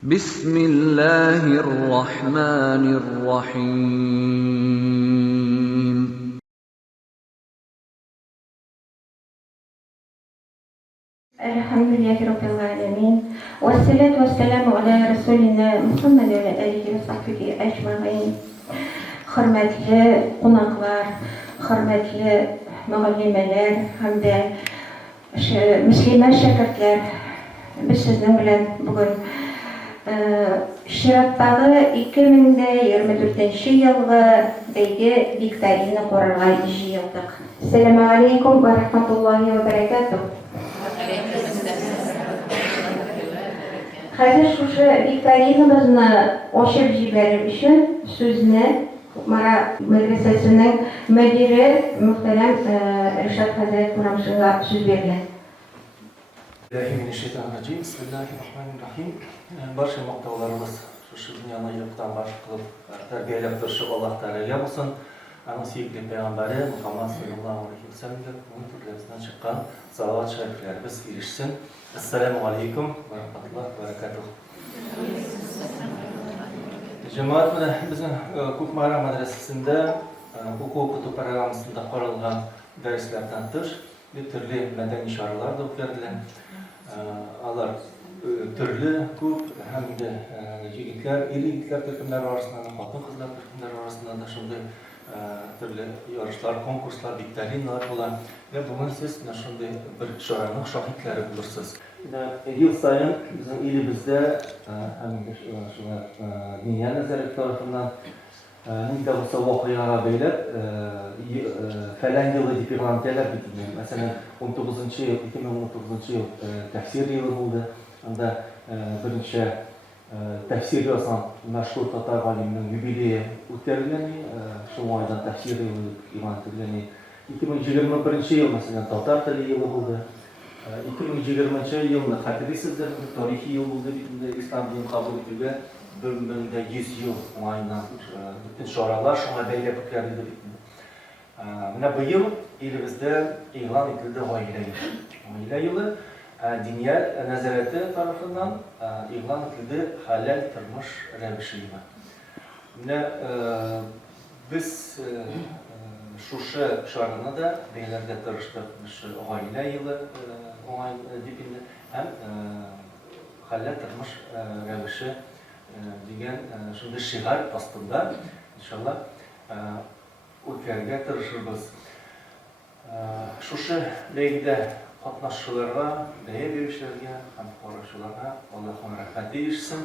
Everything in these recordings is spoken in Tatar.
بسم الله الرحمن الرحيم. الحمد لله رب العالمين، والصلاة والسلام على رسولنا محمد وعلى آله وصحبه أجمعين. Hürmetli qonaqlar, hürmetli müəllimələr, həm də müslimə şagirdlər, biz sizin bilan bugün Şiratdагы 2024 yılғы бәйге викторина қорырға жиылдық. Ассаламу алейкум ва рахматуллахи ва баракатух. Хәзер шушы викторинабызны ачып җибәрер өчен сүзне Мара мәдрәсәсенең мөдире мөхтәрәм Ришат хәзрәт Курамшыга сүз биргән. Bismillahirrahmanirrahim. Barcha maqtovlarimiz shu dunyoni yo'qdan var qilib tarbiyalab turuvchi Alloh taologa bo'lsin. Ana sevgili payg'ambari Muhammad sallallohu alayhi vasallamga turlardan chiqqan salovat shariflarimiz erishsin. Assalomu alaykum va rahmatullohi va barakatuh. Jamoat bilan bizning Ko'kmara madrasasida o'quv kutub programmasida qo'llangan darslardan tış turli madaniy shoirlar o'qirilgan. Alar türlü ko'p hamda yigitlar, yigitlar turkumlar orasida, xotin qizlar turkumlar orasida da shunday turli yarışlar, konkurslar, viktorinalar bo'lar. Va bugun siz shunday bir shoirning shohidlari bo'lursiz. Yil sayin bizning elimizda hamda shuna diniy nazorat tarafidan nida bo'lsa voqealar bo'lib, falan yılı deb e'lon etiladi. Masalan, 2019 yıl tafsir yılı bo'ldi. Unda birinchi tafsir yozgan mashhur tatar olimning yubileyi o'tkazilgan. Shu oydan tafsir yılı e'lon etilgan. 2021 yıl masalan tatar tili yılı bo'ldi. 2020 yılni xatirasizlar, tarixiy yıl bo'ldi. İslam dini qabul etilgan. Bölümünde 100 yıl ayından bütün şoirlar şuna beylep o'tkazildi. Mana bu yıl elimizde e'lon etildi oila yılı. Diniy nazorati tarafından e'lon etildi halal turmush ravishi yili. Mana biz shusha shoirni da beylarga tirishdik. Shu oila yılı deb ham halal turmush ravishi degan shunday shi'ar ostida inshaalloh o'tkazishga tirishamiz. Shusha belgida qatnashuvlarga, baya berishlarga, ham qarashlarga Allohning rahmati erishsin.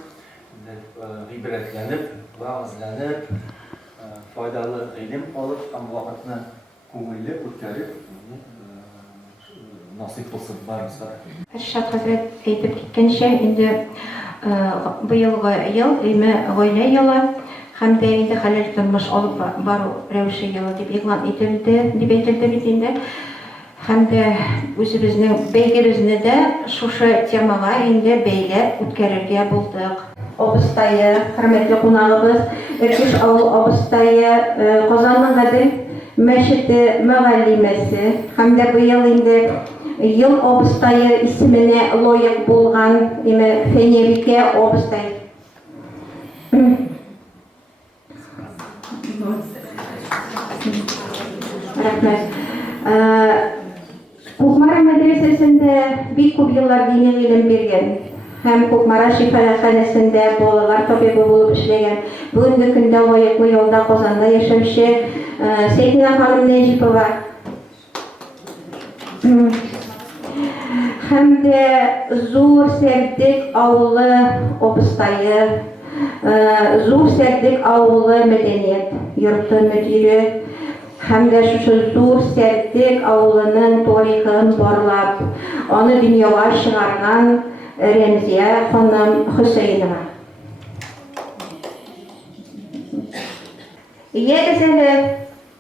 Ibratlanib, va'zlanib, foydali ilm olib, ham vaqtni ko'ngilli o'tkazib nasib bo'lsin barimizga. Ришат хәзрәт әйтеп киткәнчә, инде быелгы ел гаилә елы һәм дә инде хәләл тормыш алып бару рәвеше елы дип игълан ителде, дип әйтелде бит инде. Һәм дә үзебезнең бәйгебезне дә шушы темага инде бәйләп үткәрергә булдык. Абыстайы, хөрмәтле кунагыбыз, Иркеш авыл абыстайы, Казанның Гадел мәчете мөгаллимәсе һәм дә быел инде Yıl abыстайы исеменә лаек булган Фәниябикә абыстай. Рәхмәт. Күкмара мәдрәсәсендә бик күп еллар дини гыйлем биргән. Һәм Күкмара шифаханәсендә балалар табибы булып эшләгән. Бүгенге көндә лаеклы ялда Казанда яшәүче Сәйдинә ханым Нәҗипова. Һәм дә Зур Сәрдек авылы абыстайы, Зур Сәрдек авылы мәдәният йорты мөдире, һәм дә шушы Зур Сәрдек авылының тарихын барлап, аны дөньяга чыгарган Рәмзия ханым Хөсәйнова. Ягез әле,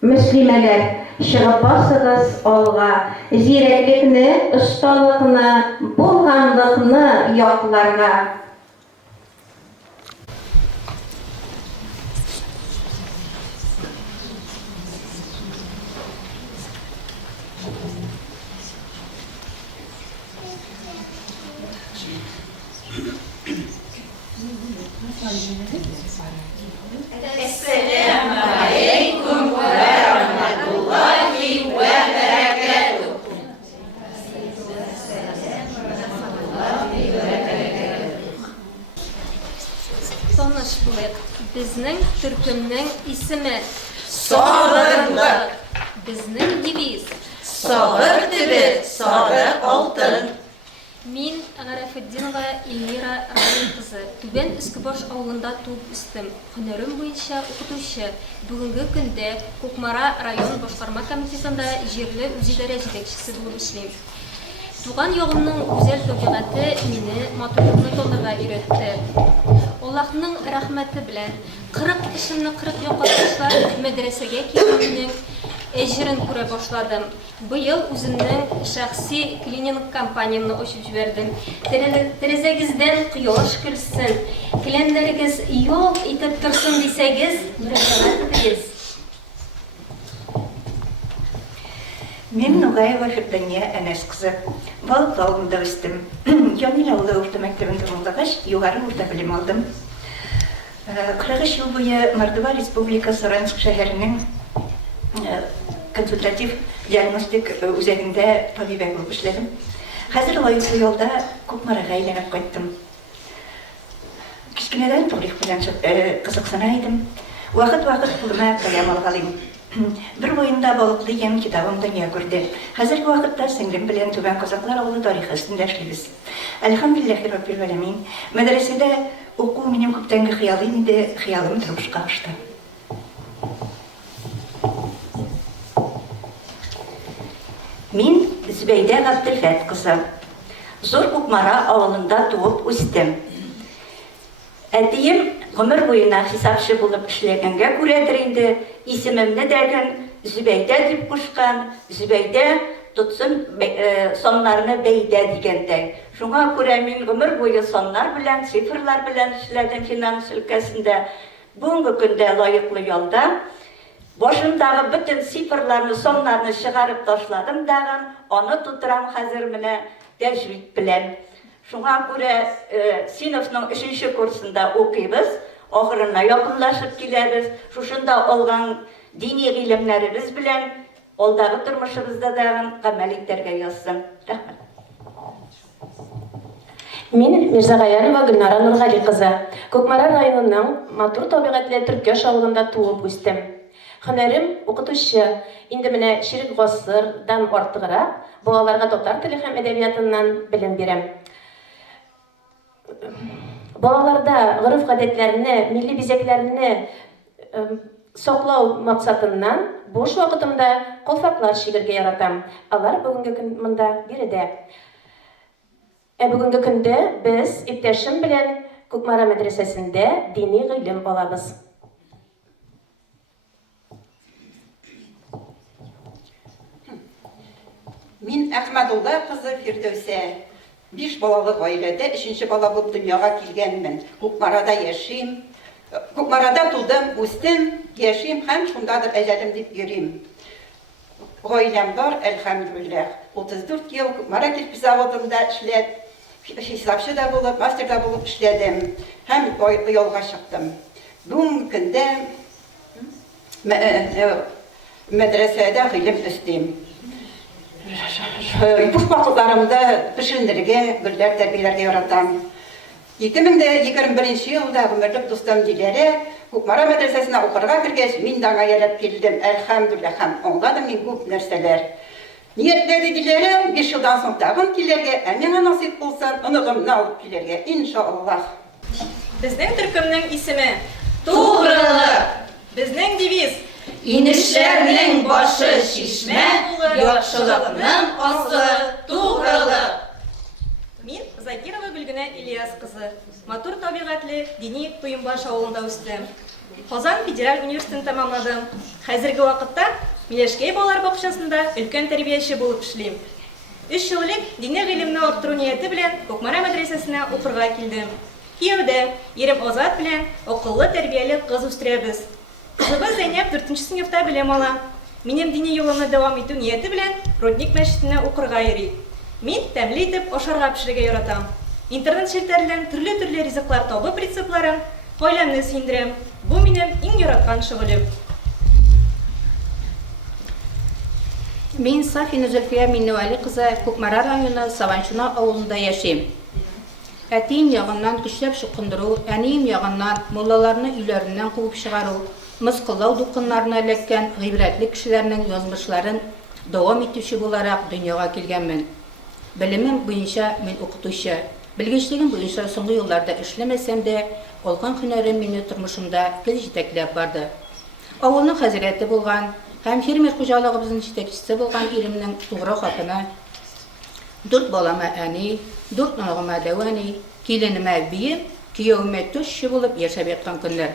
мөслимәләр, чыгып басыгыз алга, зирәклекне, осталыкны, булганлыкны якларга. Assalamu alaikum wa rahmatullahi wa barakatuh. Таныш булыйк. Безнең төркемнең исеме Сагырлык. Безнең девиз. Сагыр төбе, сары алтын. Мин Гарафетдинова Эльмира Райын кызы. Түбән Өскебаш авылында туып үстем. Һөнәрем буенча укытучы. Бүгенге көндә Кукмара район башкарма комитетында җирле үзидарә җитәкчесе булып эшлим. Туган ягымның үзәл табигате мине матурлыкны танырга өйрәтте. Аллаһның рәхмәте белән 40 эшемне 40 якка ташлап мәдрәсәгә килгәннең әҗрен күрә башладым. Быел үземнең шәхси клининг компаниямны ачып җибәрдем. Тәрәзәгездән кояш көлсен, келәмнәрегез ялт итеп торсын дисәгез, мөрәҗәгать итегез. Мен Нугаева Фирдания Әнәс кызы. Балык авылында үстем. Ямил авылы урта мәктәбендә булгач, югары урта белем алдым. 43 ел буе Мордова Республикасы Саранск шәһәренең консультатив диагностик үзәгендә табибә булып эшләдем. Хәзер лаеклы ялда Кукмарага әйләнеп кайттым. Кичкенәдән тарих белән кызыксына идем. Вакыт-вакыт кулыма каләм алгалыйм. Бер вакытта балыклы ям китабым дөнья күрде. Хәзерге вакытта сеңлем белән Түбән Казаклар авылы тарихы өстендә эшлибез. Әлхәмдүлилләһи раббил галәмин. Мәдрәсәдә уку минем күптәнге хыялым иде, хыялым тормышка ашты. Мин Зүбәйдә Габделфәт кызы. Зур Кукмара авылында туып үстем. Әтием гомер буена хисапчы булып эшләгәнгә күрәдер инде, исемемне дәгән Зүбәйдә дип кушкан. Зүбәйдә тутсын соннарны бәйдә дигәндәй. Шуңа күрә мин гомер буе соннар белән, цифрлар белән эшләдем финанс өлкәсендә. Бүгенге көндә лаеклы ялда башымдагы бөтен цифрларны, соннарны чыгарып ташладым даган, аны тутырам хәзер менә тәҗвид белән. Шуңа күрә сыйныфның 3нче курсында укыйбыз, ахырына якынлашып киләбез. Шушында алган дини гыйлемнәребез белән алдагы тормышыбызда даган гамәл итәргә язсын. Рәхмәт. Мин Мирзагаянова Гөлнара Нургали кызы. Кукмара районының матур табигатьле Төркеш авылында туып үстем. Һөнәрем укытучы. Инде менә чирек гасырдан артыграк балаларга татар теле һәм әдәбиятыннан белем бирәм. Балаларда гореф-гадәтләрне, милли бизәкләрне саклау максатыннан буш вакытымда калфаклар шигергә яратам. Алар бүгенге көн монда биредә. Бүгенге көндә без иптәшем белән Кукмара мәдрәсәсендә дини гыйлем алабыз. Мин Әхмәдулла кызы Фирдәүсә. 5 балалы гаиләдә 3нче бала булып дөньяга килгәнмен. Кукмарада яшим. Кукмарада тудым, үстем, яшим һәм шундадыр әҗәлем дип йөрим. Гаиләм бар, әлхәмдүлилләх. 34 ел Кукмара кирпич заводында эшләп, хисапчы да булып, мастер да булып эшләдем. Һәм ялга чыктым. Бүгенге көндә мәдрәсәдә гыйлем үстем. Буш вакытларымда пешендергә, гөлләр тәрбияләргә яратам. 2021 елда гомерлек дустым Диләрә Кукмара мәдрәсәсенә укырга кергәч, мин дә гаяләп килдем. Әлхәмдүлилләх, һәм аңладым мин күп нәрсәләр. Ниятләде Диләрә 5 елдан соң тагын килергә, миңа насыйп булсын, оныгымны алып килергә, иншаллаһ. Безнең төркемнең исеме Тугрылык. Безнең девиз Инешләрнең башы шишмә, яхшылыкның асы тугрылык. Мин Закирова Гөлгенә Ильяс кызы. Матур табигатьле дини Туйынбаш авылында үстем. Казан федераль университетын тәмамладым. Хәзерге вакытта Миләшкәй балалар бакчасында өлкән тәрбияче булып эшлим. 3 еллык дини гыйлемне арттыру нияте белән Кукмара мәдрәсәсенә укырга килдем. Кияүдә ирем Азат белән акыллы тәрбияле кыз үстерәбез. Кызыбыз Зәйнәп 4нче сыйныфта белем ала. Минем дини юлымны дәвам итү нияте белән Рудник мәчетенә укырга йөри. Мин тәмле итеп ашарга пешерергә яратам. интернет челтәреннән төрле ризыклар табып рецептларын гаиләмне сөендерәм. Бу минем иң яраткан шөгылем. Мин Сафина Зөлфия Минневали кызы Күкмара районы Саванчуна авылында яшим. Әтием ягыннан көчләп шукындыру, әнием ягыннан муллаларны өйләреннән куып чыгару, мыскыллау дулкыннарына эләккән гыйбрәтле кешеләрнең язмышларын дәвам итүче буларак дөньяга килгәнмен. Белемем буенча мин укытучы. Белгечлегем буенча соңгы елларда эшләмәсәм дә, алган һөнәрем мине тормышымда гел җитәкләп барды. Авылның хәзрәте булган һәм фермер хуҗалыгыбызның җитәкчесе булган иремнең тугры хатыны, 4 балама әни, 4 ныгыма дәвани, киленемә бием, киявемә төшче булып яшәп яткан көннәр.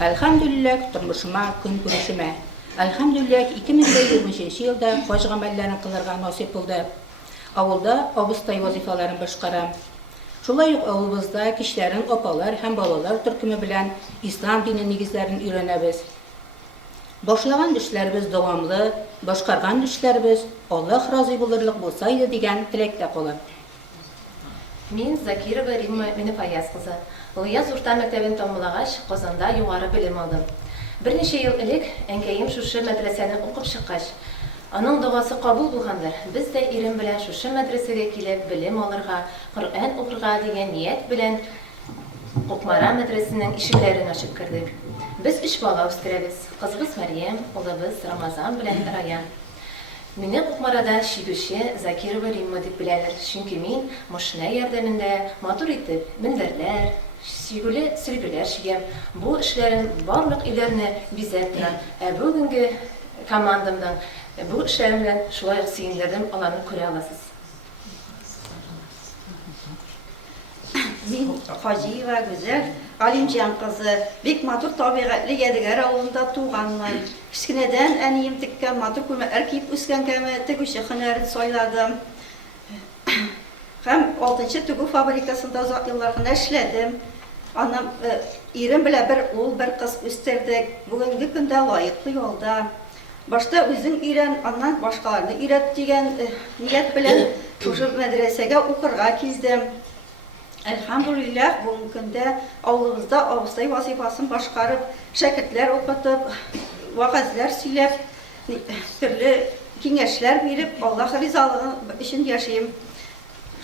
Әлхәмдүлилләх, тормышыма, көн күрешемә. Әлхәмдүлилләх, 2023 елда хаҗ гамәлләрен кылырга насип булды. Авылда абыстай вазифаларын башкарам. Шулай ук авылыбызда кичләрен апалар һәм балалар төркеме белән ислам дине нигезләрен өйрәнәбез. Башлаган эшләребез дәвамлы, башкарган эшләребез Аллаһ разый булырлык булса иде дигән теләктә калам. Мин Закирова Римма Минефаяз кызы. Лыяз урта мәктәбен тәмамлагач, Казанда югары белем алдым. Берничә ел элек әнкәем шушы мәдрәсәне укып чыккач, аның дуасы кабул булгандыр. Без дә ирем белән шушы мәдрәсәгә килеп белем алырга, Коръән укырга дигән ният белән Кукмара мәдрәсәсенең ишекләрен ачып кирдек. Без 3 бала үстерәбез. Кызыбыз Мәрьям, улыбыз Рамазан белән Раян. Мине Кукмарада шигүче Закирова Римма дип беләләр, чөнки мин машина ярдәмендә матур итеп мендәрләр, сигүле сөлгеләр шигәм. Бу эшләрен барлык өйләрне бизәп торам. Бүгенге командамның бу эшләрем белән шулай ук сөендердем, аларны күрә аласыз. Мин Хаҗиева Гүзәл Галимҗан кызы, бик матур табигатьле Ядегәр авылында туганмын. Кичкенәдән әнием теккән матур күлмәкләр киеп үскәнгәме, тегүче һөнәрен сайладым. Һәм 6нчы тегү фабрикасында озак еллар гына эшләдем. Аным ирем белән бер ул, бер кыз үстердек. Бүгенге көндә лаеклы ялда. Башта үзең өйрән, аннан башкаларны өйрәт дигән ният белән шушы мәдрәсәгә укырга килдем. Әлхәмдүлилләх, бүгенге көндә авылыбызда абыстай вазифасын башкарып, шәкертләр укытып, вагазьләр сөйләп, төрле киңәшләр биреп, Аллаһ ризалыгы өчен яшим.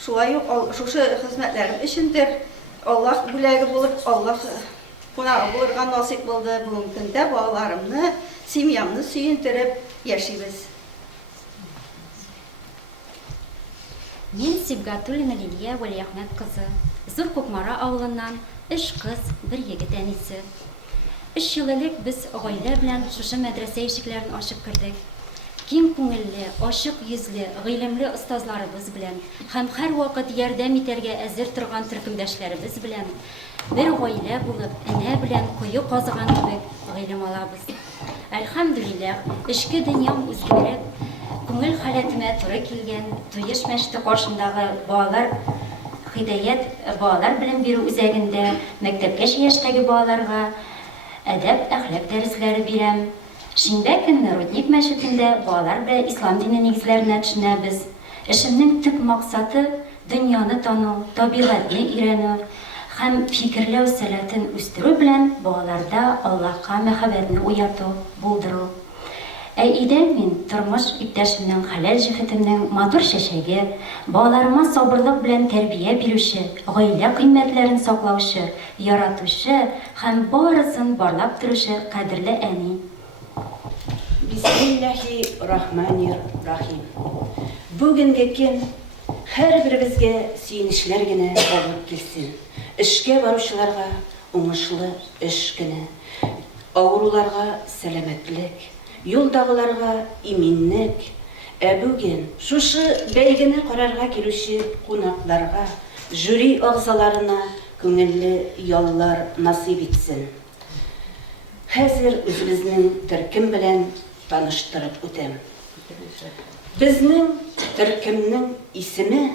Шулай ук шушы хезмәтләрем өчендер Аллаһ бүләге булып, Аллаһ кунагы булырга насип булды. Бүгенге көндә балаларымны, семьямны сөендереп яшибез. Мин Сибгатуллина Лилия Валиәхмәт кызы. Зур Кукмара авылыннан 3 кыз, 1 егет әнисе. 3 ел элек без гаилә белән шушы мәдрәсә ишекләрен ачып кирдек. Киң күңелле, ачык йөзле, гыйлемле остазларыбыз белән һәм һәр вакыт ярдәм итәргә әзер торган төркемдәшләребез белән бер гаилә булып, энә белән кую казыган кебек гыйлем алабыз. Әлхәмдүлилләх, эчке дөньям үзгәреп, күңел халәтемә туры килгән, туеш мәчете каршындагы балалар Хидаят балалар белем бирү үзәгендә мәктәпкәчә яшьтәге балаларга әдәп, әхлак дәресләре бирәм. Шимбә көнне Рудник мәчетендә балалар белән ислам дине нигезләренә төшенәбез. Эшемнең төп максаты дөньяны тану, табигатьне өйрәнү һәм фикерләү сәләтен үстерү белән балаларда Аллаһка мәхәббәтне уяту, булдыру. Әйдә мин тормыш иптәшемнең хәләл җифетемнең матур чәчәге, балаларыма сабырлык белән тәрбия бирүче, гаилә кыйммәтләрен саклаучы, яратучы һәм барысын барлап торучы кадерле әни. Бисмиллаһи рахманир рахим. Бүгенге көн һәрберебезгә сөенечләр генә алып килсен. Эшкә баручыларга уңышлы эш көне, авыруларга сәламәтлек, юлдагыларга иминлек. Бүген шушы бәйгене карарга килүче кунакларга, жюри агзаларына күңелле яллар насип итсен. Хәзер үзебезнең төркем белән таныштырып үтәм. Безнең төркемнең исеме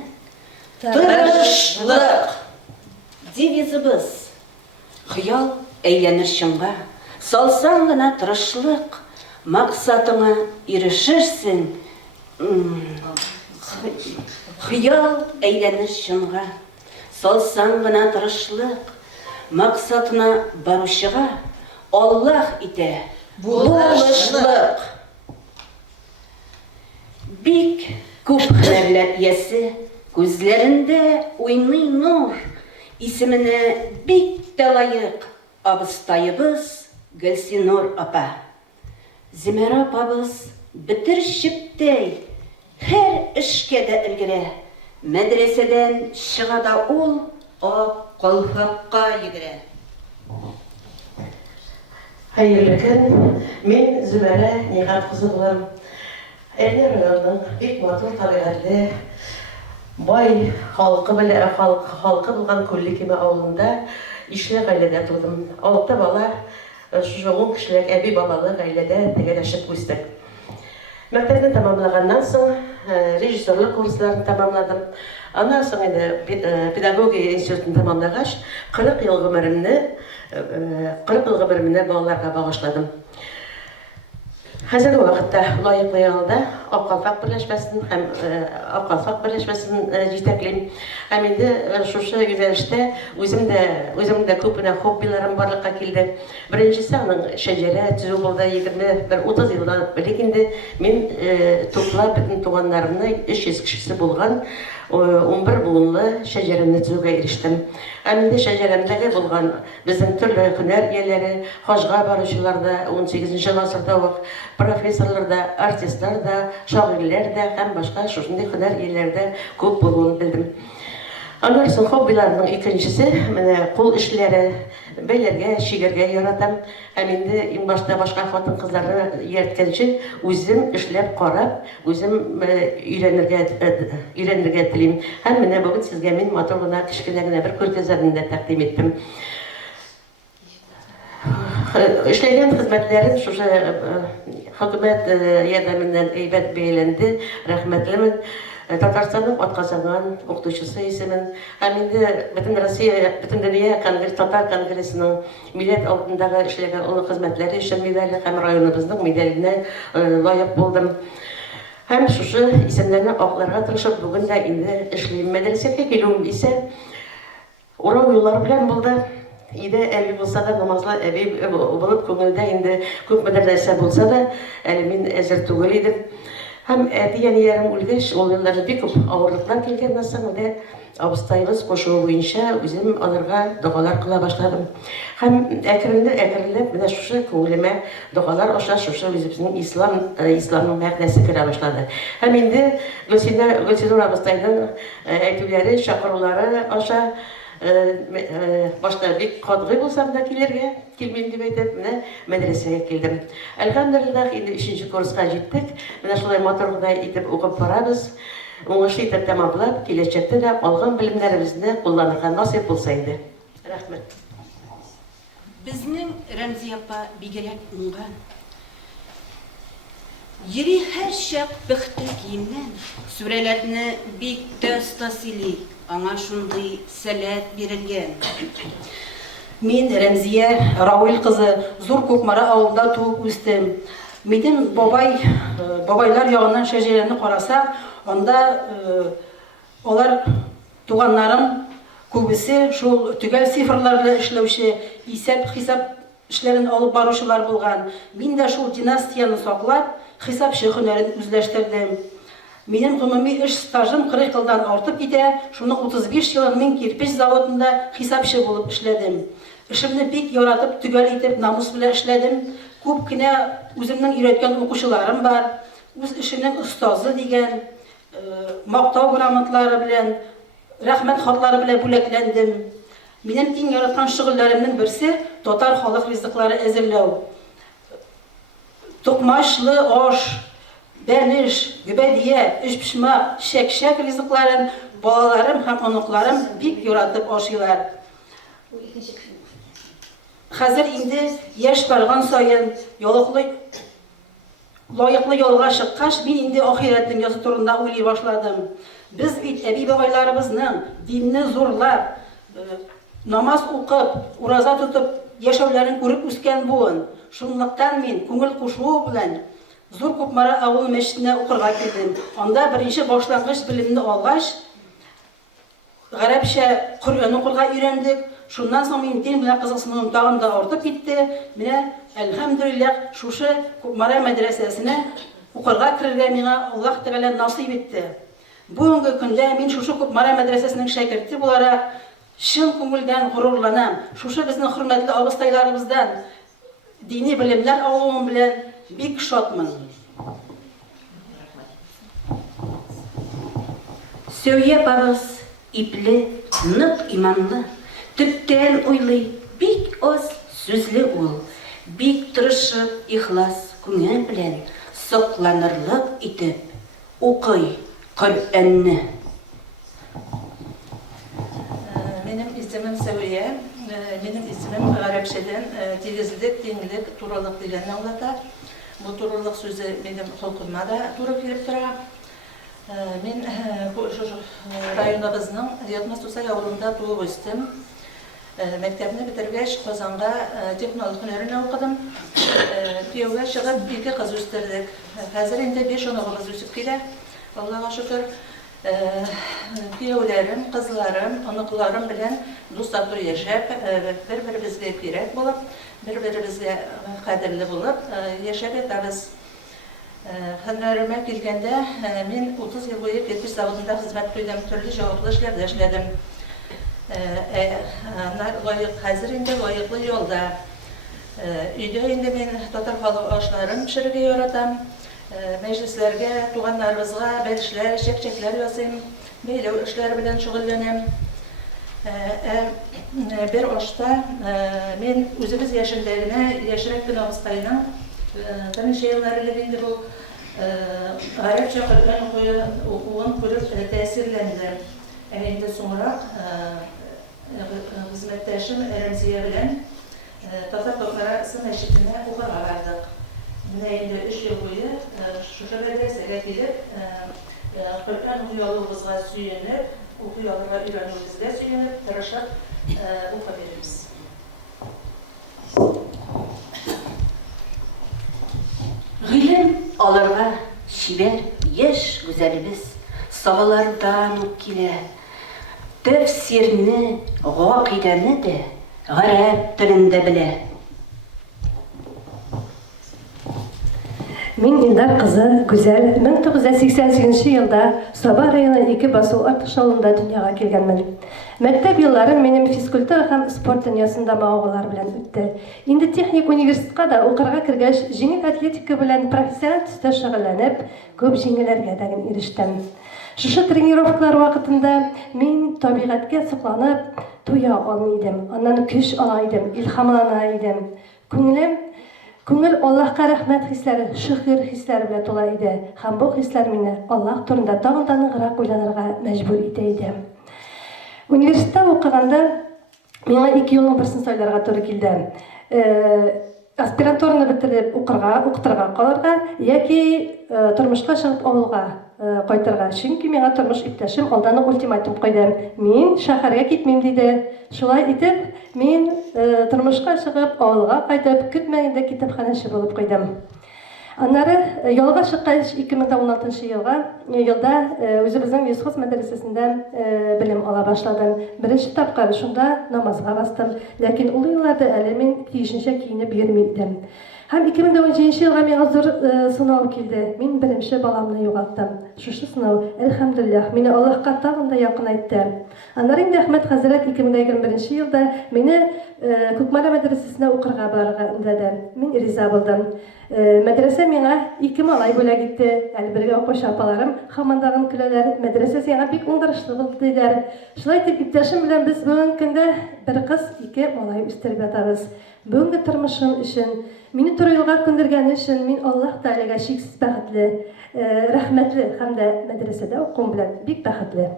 Тырышлык. Девизыбыз хыял әйләнер шыңга, салсаң гына тырышлык, максатыңа ирешерсең. Хыял әйләнер шыңга, салсаң гына тырышлык, максатына баручыга Аллах итә булышлык. Бик күп хәлләр иясе, күзләрендә уйный нур, исеменә бик тә лаек абыстайыбыз Гөлсинур апа. Зимәр апабыз бетерчектәй һәр эшкә дә өлгерә. Мәдрәсәдән чыга да ул калфакка йөгерә. Хәерле көн, мин Зөмәрә Ниһат кызы булам. Әле районның бик матур табигатьле, бай халкы булган Күллекеме авылында ишле гаиләдә тудым. 6 бала, шуңгы кешеләр әби бабалы гаиләдә тәгәрәшеп үстек. Мәктәпне тәмамлаганнан соң режиссерлык курсларын тәмамладым. Аннан соң педагогия институтын тәмамлагач, 40 ел гомеремне балаларга багышладым. Хәзерге вакытта лаеклы ялда Аккалфак берләшмәсен җитәклим. Һәм инде шушы юнәлештә үзем дә күпенә хоббиларым барлыкка килде. Беренчесе аның шәҗәрә төзү булды 21-30 елдан элек инде мин туплап бөтен туганнарымны 300 кешесе булган 11 буынлы шәҗәрәне төзүгә ирештем. Һәм инде шәҗәрәмдәге булган безнең төрле һөнәр ияләре, хаҗга баручылар да 18 гасырда ук профессорлар да, артистлар да, шагыйрьләр дә һәм башка шушындый һөнәр ияләрдә күп булуын белдем. Аннан соң хоббиларның икенчесе менә кул эшләре, бәйләргә, чигәргә яратам. Һәм инде иң башта башка хатын-кызларны иярткәнче үзем эшләп карап, үзем өйрәнергә телим. Һәм менә бүген сезгә мин матур гына кечкенә генә бер күргәзмәне тәкъдим иттем. Эшләгән хезмәтләрем шушы хөкүмәт ярдәменнән әйбәт бәяләнде. Рәхмәтлемен. Татарстанның атказанган укытучысы исемен. Һәм инде бөтен Россия, бөтен дөнья татар конгрессының милләт алдындагы эшләгән олы хезмәтләре өчен медале һәм районыбызның медаленә лаек булдым. Һәм шушы исемнәрне акларга тырышып бүген дә инде эшлим. Мәдрәсәгә килүем исә урау юллары белән булды. Иде әби булса да, намазлы әби булып күңелдә инде күп мәдрәсә булса да, әле мин әзер түгел идем. Һәм әти-әниярем үлгәч, ул елларда бик күп авырлыклар килгәннән соң да абыстайыбыз кушуы буенча үзем аларга дугалар кыла башладым. Һәм әкренләп менә шушы күңелемә дугалар аша шушы үзебезнең исламның мәгънәсе керә башлады. Һәм инде Гөлсинур абыстайның әйтүләре, чакырулары аша башта бик катгый булсам да килмим дип әйтеп, менә мәдрәсәгә килдем. Әлхәмдүлиллаһ, инде 3нче курска җиттек. Менә шулай матур гына итеп укып барабыз. Уңышлы итеп тәмамлап, киләчәктә дә алган белемнәребезне кулланырга насыйп булса иде. Рәхмәт. Безнең Рәмзия апа бигрәк уңган. Йөри һәр чак пөхтә киемнән, сүрәләрне бик тә стасили. Аңа шундый сәләт бирелгән. Мин Рәмзия Рауил кызы Зур Күкмара авылында туып үстем. Минем бабайлар ягыннан шәҗәрәне карасак, анда алар туганнарым күбесе шул төгәл цифрлар белән эшләүче, исәп-хисап эшләрен алып баручылар булган. Мин дә шул династияны саклап, хисапчы һөнәрен үзләштердем. Минем гомуми эш стажым 40 елдан артып китә. Шуның 35 елын мин кирпич заводында хисапчы булып эшләдем. Эшемне бик яратып, төгәл итеп, намус белән эшләдем. Күп кенә үземнең өйрәткән укучыларым бар. Үз эшенең остазы дигән мактау грамоталары белән, рәхмәт хатлары белән бүләкләндем. Минем иң яраткан шөгыльләремнең берсе татар халык ризыклары әзерләү. Тукмашлы аш, бәлеш, гөбәдия, эшпишмак, шәкшәк ризыкларын балаларым һәм оныкларым бик яратып ашыйлар. Хәзер инде яшь барган саен лаеклы ялга чыккач, мин инде ахирәтнең язы турында уйлый башладым. Без бит әби бабайларыбызның динне зурлап, намаз укып, ураза тотып яшәүләрен күреп үскән буын. Шунлыктан мин күңел кушуы белән Зур Күкмара авыл мәчетенә укырга килдем. Анда беренче башлангыч белемне алгач, гарәпчә Коръән укырга өйрәндек. Шуннан соң мин дин белән кызыксынуым тагын да артып китте. Менә әлхәмдүлилләх шушы Кукмара мәдрәсәсенә укырга керергә миңа Аллаһ Тәгалә насыйп итте. Бүгенге көндә мин шушы Кукмара мәдрәсәсенең шәкерте буларак чын күңелдән горурланам. Шушы безнең хөрмәтле абыстайларыбыздан дини белемнәр алуым белән бик шатмын. Сөйе багыз ипле, нык иманлы, төптән уйлый, бик аз сүзле ул, бик тырышып, ихлас күңел белән сокланырлык итеп укый Коръәнне. Минем исемем Сәвия, минем исемем гарәпчәдән тигезлек, тиңлек, турылык дигәнне аңлата. Бу турылык сүзе минем халкыма да туры килеп тора. Мин районыбызның Ятмас Усай авылында туып үстем. Мәктәпне бетергәч, Казанга технолог һөнәрен укыдым. Кияүгә чыгып, 2 кыз үстердек. Хәзер инде 5 оныгыбыз үсеп килә. Аллаһка шөкер. Кияүләрем, кызларым, оныкларым белән дустату яшәп, бер-беребезгә кирәк булып, бер-беребезгә кадерле булып яшәп ятабыз. Һөнәремә килгәндә, мин 30 ел буе кирпеч заводында хезмәт куйдым, төрле җаваплы эшләрдә эшләдем. Хәзер инде лаеклы юлда. Өйдә инде мин татар халык ашларын пешерергә яратам. Мәҗлесләргә, туганнарыбызга бәлешләр, чәкчәкләр ясыйм, бәйләү эшләре белән шөгыльләнәм. Бер ашта мин үзебез яшендә генә, яшьрәк кенә абыстайның, берничә еллар элек инде бу гарәпчә Коръән укуын күреп тәэсирләнде. Инде соңрак хезмәттәшем Рәмзия белән Татар Кукмара мәчетенә укырга бардык. Менә инде 3 ел буе шушы мәдрәсәгә килеп, Коръән укуябызга сөенеп, укуябызга өйрәнүебезгә сөенеп, тырышып укып йөрибез. Гыйлем алырга шибәр яшь гүзәлебез сабалардан ук килә. Тәфсирне, гакыйдәне дә гарәп телендә белә. Мин Илдар кызы Гүзәл 1988 елда Саба районы 2 басу Артыш авылында дөньяга килгәнмен. Мәктәп елларым минем физкультура һәм спорт дөньясында мавыгулар белән үтте. Инде техник университетка да укырга кергәч, җиңел атлетика белән профессиональ төстә шөгыльләнеп, күп җиңүләргә дә ирештем. Шушы тренировкалар вакытында мин табигатькә сокланып, туя алмый идем. Аннан көч ала идем, илһамлана идем. Күңел Аллаһка рәхмәт хисләре, шөкер хисләре белән тула иде. Һәм бу хисләр мине Аллаһ турында тагын да ныграк уйланырга мәҗбүр итә иде. Университетта укыганда миңа 2 елның берсен сайларга туры килде. Аспирантураны бетереп укытырга калырга яки тормышка чыгып авылга кайтырга. Чөнки миңа тормыш иптәшем алдан ультиматум куйды. Мин шәһәргә китмим диде. Шулай итеп, мин тормышка чыгып авылга кайтып, көтмәгәндә китапханәче булып куйдым. Аннары ялга чыккач 2016 елда үзебезнең Юсхос мәдрәсәсендә белем ала башладым. Беренче тапкыр шунда намазга бастым, ләкин ул елларда әле мин тиешенчә киенеп йөрми идем. Һәм 2017 елга миңа зур сынау килде. Мин беренче баламны югалттым. Шушы сынау, әлхәмдүлилләх, мине Аллаһка тагын да якынайтты. Аннары инде Әхмәт хәзрәт 2021 елда мине Кукмара мәдрәсәсенә укырга барырга өндәде. Мин риза булдым. Мәдрәсә миңа 2 малай бүләк итте. Әле бергә укучы апаларым һамандагын көләләр. Мәдрәсә сиңа бик уңдырышлы булды диләр. Шулай итеп, иптәшем белән без бүгенге көндә 1 кыз, 2 малай үстереп ятабыз. Бүгенге тормышым өчен, мине туры юлга күндергәне өчен мин Аллаһ Тәгаләгә чиксез бәхетле, рәхмәтле һәм дә мәдрәсәдә укуым белән бик бәхетле.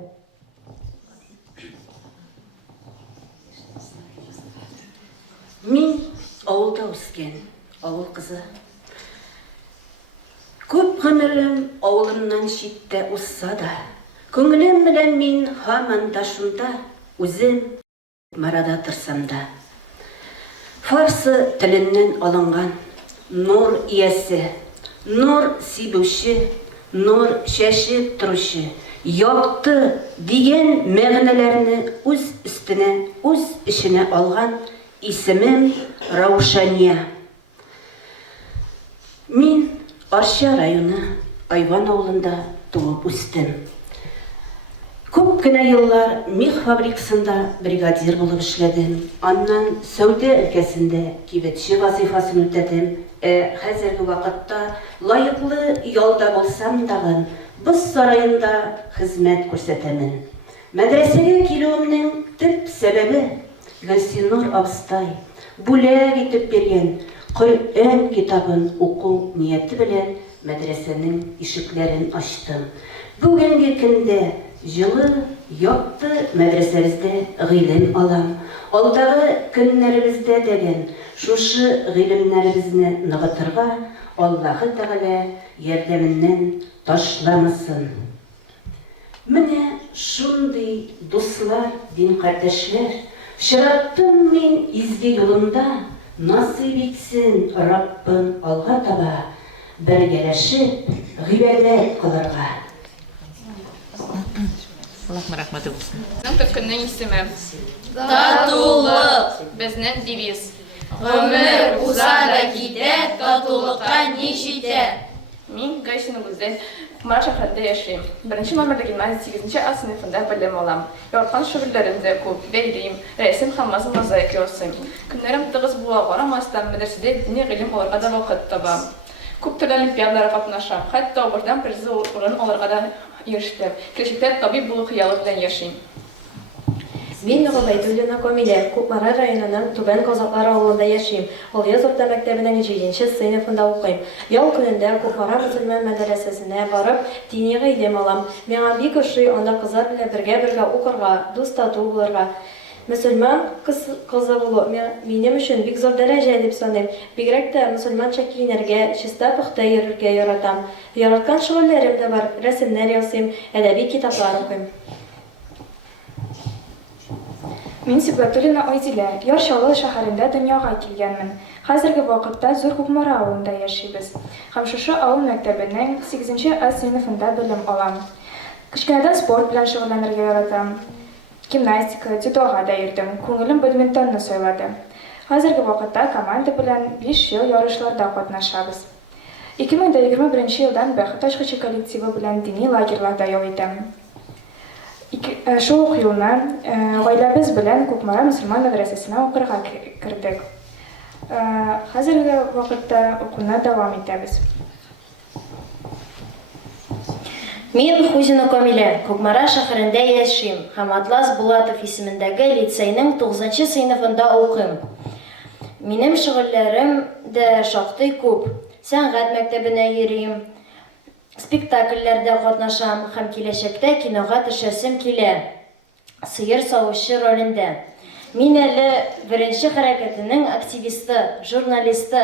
Мин авылда үскән, авыл кызы. Күп гомерем авылымнан читтә узса да, күңелем белән мин һаман да шунда, үзем Марада торсам да. Фарсы теленнән алынган нур иясе, нур сибүче, нур чәчеп торучы, Якты дигән мәгънәләрне үз өстенә, үз эшенә алган исемем Раушания. Мин Арча районы Айван авылында туып үстем. Күп кенә еллар мех фабрикасында бригадир булып эшләдем. Аннан Сәүдә өлкәсендә кибетче вазифасын үтәдем. Хәзерге вакытта лаеклы ялда булсам дагы Боз сарайында хезмәт күрсәтәмен. Мәдрәсәгә килүемнең төп сәбәбе Гөлсинур абыстай бүләк итеп биргән Коръән китабын уку нияте белән мәдрәсәнең ишекләрен ачтым. Бүгенге көндә җылы, якты мәдрәсәбездә гыйлем алам. Алдагы көннәребездә дәгән шушы гыйлемнәребезне ныгытырга Аллаһы Тәгалә ярдәменнән ташламасын. Менә шундый дуслар, дин кардәшләр, шыраттым мин изге юлында, насыйп итсен Раббым алга таба, бергәләшеп гыйбадәт кылырга. Аллаһ рәхмәте булсын. Безнең көннең исеме Татулык. Безнең девиз Гомер уза да китә, татулыкка ни җитә. Мин Гайсина Гүзәл, Кукмара шәһәрендә яшим. 1нче номерлы гимназия 8нче А сыйныфында белем алам. Яраткан шөгыльләрем дә күп. Бәйлим, рәсем һәм мозаика ясыйм. Көннәрем тыгыз була барамастан мәдрәсәдә дини гыйлем алырга да вакыт табам. Күп төрле олимпиадаларга катнашам. Хәтта обырдан призлы урын алырга да ирештем. Киләчәктә табиб булу хыялы белән яшим. Мин Гобәйдуллина Камилә, Кукмара районының Түбән Казаклар авылында яшим. Алъяз орта мәктәбенең 7нче сыйныфында укыйм. Ял көнендә Кукмара мөселман мәдрәсәсенә барып, дини гыйлем алам. Миңа бик ошый анда кызлар белән бергә укырга, дус тату булырга. Мөселман кызы булу минем өчен бик зур дәрәҗә дип саныйм. Бигрәк тә мөселманча киенергә, чиста пөхтә йөрергә яратам. Яраткан шөгыльләрем дә бар. Рәсемнәр ясыйм, әдәби китаплар укыйм. Мин Сибгатуллина Айзилә, Ярчалы шәһәрендә дөньяга килгәнмен. Хәзерге вакытта Зур Кукмара авылында яшибез. Һәм шушы авыл мәктәбенең 8нче А сыйныфында белем алам. Кичкенәдән спорт белән шөгыльләнергә яратам. Гимнастика, дзюдога да йөрдем. Күңелем бадминтонны сайлады. Хәзерге вакытта команда белән 5 ел ярышларда катнашабыз. 2021 елдан Бәхет ачкычы коллективы белән дини лагерьларда ял итәм. Шул ук елны гаиләбез белән Кукмара мөселман мәдрәсәсенә укырга кердек. Хәзерге вакытта укуны дәвам итәбез. Мин Хузина Камилә, Кукмара шәһәрендә яшим һәм Атлас Булатов исемендәге лицейның 9нчы сыйныфында укыйм. Минем шөгыльләрем дә шактый күп. Сәнгать мәктәбенә йөрим, спектакльләрдә катнашам һәм киләчәктә кинога төшәсем килә. Сыер савучы ролендә. Мин әле 1нче хәрәкәтенең активисты, журналисты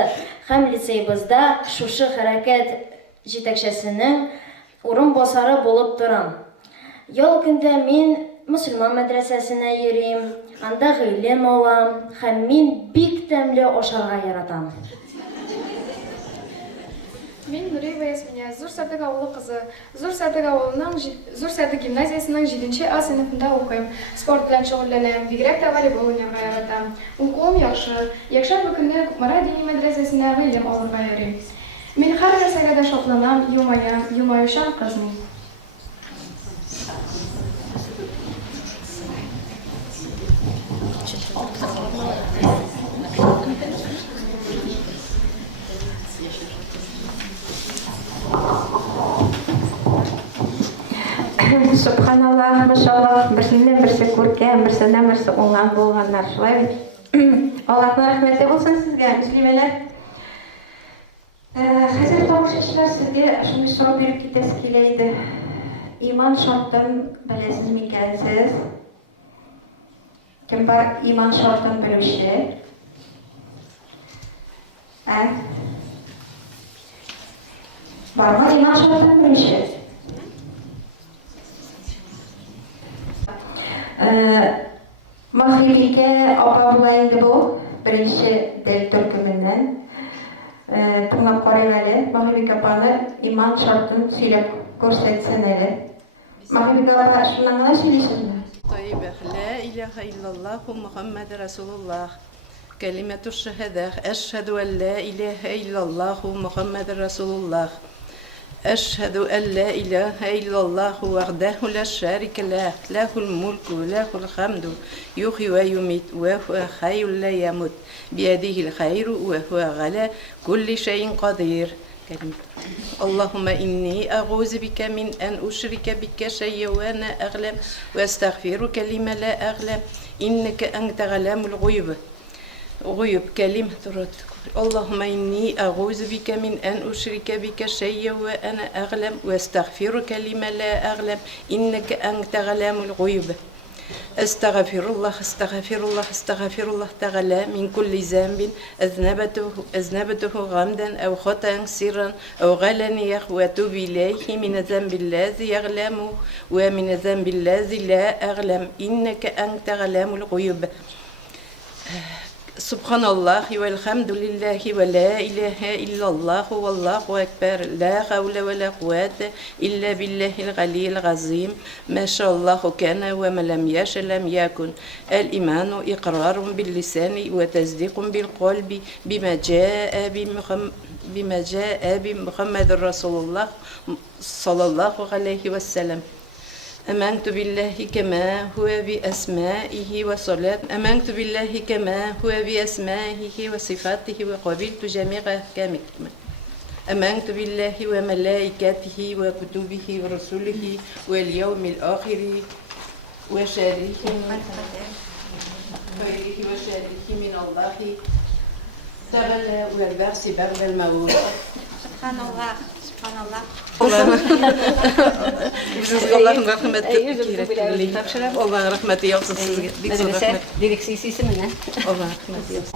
һәм лицейбызда шушы хәрәкәт җитәкчесенең урын басары булып торам. Ял көндә мин мөселман мәдрәсәсенә йөрим, анда гыйлем алам һәм мин бик тәмле ашарга яратам. Мин Нуриева Ясминя, Зур Садык авылы кызы. Зур Садык гимназиясенең 7нче А сыйныфында укыйм. Спорт белән шөгыльләнәм, бигрәк тә волейбол уйнарга яратам. Укуым яхшы. Якшәмбе көнне Кукмара дини мәдрәсәсенә гыйлем алырга йөрим. Мин һәр нәрсәгә дә шатланам, елмаям, елмаючан кызмын. Субханаллах, машаллах, берсеннән берсе күркәм, берсеннән берсе уңган булганнар. Шулай бит. Аллаһның рәхмәте булсын сезгә, мөслимәләр. Хәзер тамашачылар сезгә шундый сорау биреп китәсе килә иде. Иман шартын беләсез микән сез? Кем бар иман шартын белүче? Бармы иман шартын белүче? Махибикә апа була инде бу, 1нче дел төркеменнән. Тыңлап карыйм әле, Махибикә апаны иман шартын сөйләп күрсәтсен әле. Мағрибаға шунаңа сөйлейсің. طيب لا إله إلا الله محمد رسول الله كلمة الشهادة أشهد أن لا إله إلا الله محمد رسول الله أشهد أن لا إله إلا الله وحده لا شريك له له الملك وله الحمد يحيي ويميت وهو حي لا يموت بيده الخير وهو على كل شيء قدير اللهم إني أعوذ بك من أن أشرك بك شيئا وأنا أعلم وأستغفرك لما لا أعلم إنك أنت علام الغيوب كلمة رد اللهم إني أعوذ بك من أن أشرك بك شيئا وأنا أعلم وأستغفرك لما لا أعلم إنك أنت علام الغيوب أستغفر الله تعالى من كل ذنب أذنبته غمدا أو خطأ سرا أو غلنيا وأتوب إليه من الذنب الذي يعلم ومن الذنب الذي لا أعلم إنك أنت علام الغيوب سبحان الله والحمد لله ولا إله إلا الله والله أكبر لا حول ولا قوة إلا بالله العلي العظيم ما شاء الله كان وما لم يشأ لم يكن الإيمان إقرار باللسان وتصديق بالقلب بما جاء بمحمد رسول الله صلى الله عليه وسلم آمنت بالله كما هو بأسمائه وصلاة آمنت بالله كما هو بأسمائه وصفاته وقبلت جميع أحكامه آمنت بالله وملائكته وكتبه ورسله واليوم الآخر وشريك من الله تعالى والبعث بعد الموت. سبحان الله. Allah'ın rahmeti kirekli. Allah'ın rahmeti yoksa sizge. Allah'ın rahmeti yoksa.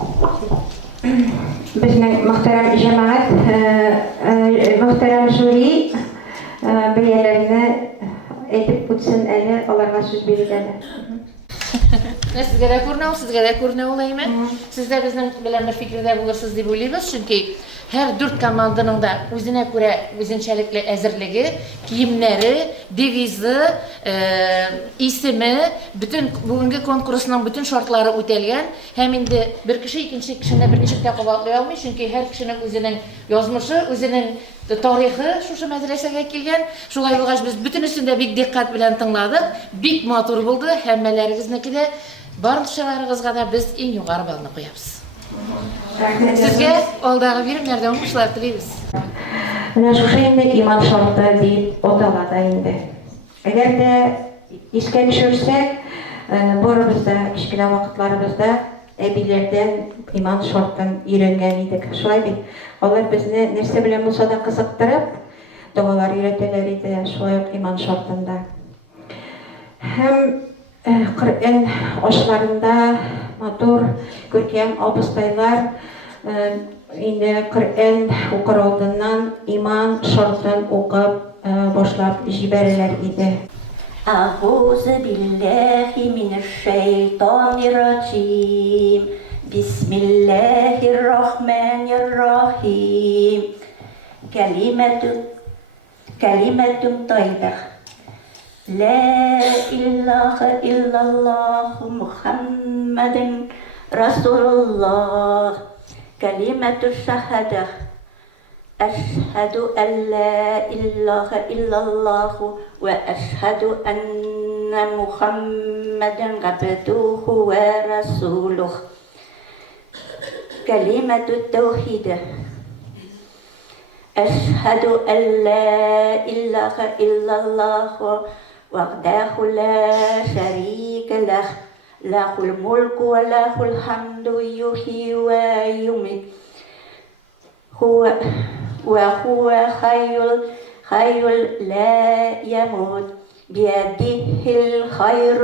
Bizning muhtaram jamoat, muhtaram jüri beylerine aytib o'tsin, әле аларга сүз биреләр. Sizga de күренә ул әйме. Siz de безнең белән бер фикердә булырсыз дип уйлыйбыз, чөнки һәр 4 команданың да үзенә күрә үзенчәлекле әзерлеге, киемнәре, девизы, исеме, bütün бүгенге конкурсның bütün шартлары үтәлгән. Һәм инде бер кеше икенче кешене берничә кабатлый алмый, чөнки һәр кешенең үзенең язмышы, үзенең тарихы шушы мәдрәсәгә килгән. Шулай булгач без бөтенесен дә бик диккать белән тыңладык. Бик матур булды. Һәммәләрегезнеке дә барлышаларыгызга да без иң югары балны куябыз. Сезгә алдагы биремнәрдә уңышлар телибез. Менә шушы инде иман шарты дип атала да инде. Әгәр дә искә төшерсәк, барыбыз да кичкенә вакытларыбызда әбиләрдән иман шартын өйрәнгән идек. Шулай бит. Алар безне нәрсә белән булса да кызыктырып, дуалар өйрәтәләр иде, шулай ук иман шартында. Һәм Коръән ашларында матур күркәм абыстайлар инде Коръән укыр алдыннан иман шартын укып башлап җибәрәләр иде. أعوذ بالله من الشيطان الرجيم بسم الله الرحمن الرحيم كلمة طيبة لا إله إلا الله محمد رسول الله كلمة الشهادة أشهد أن لا إله إلا الله وأشهد أن محمدا عبده ورسوله كلمة التوحيد أشهد أن لا إله إلا الله وحده لا شريك له له الملك وله الحمد يحيي ويميت وهو حي لا يموت بيده الخير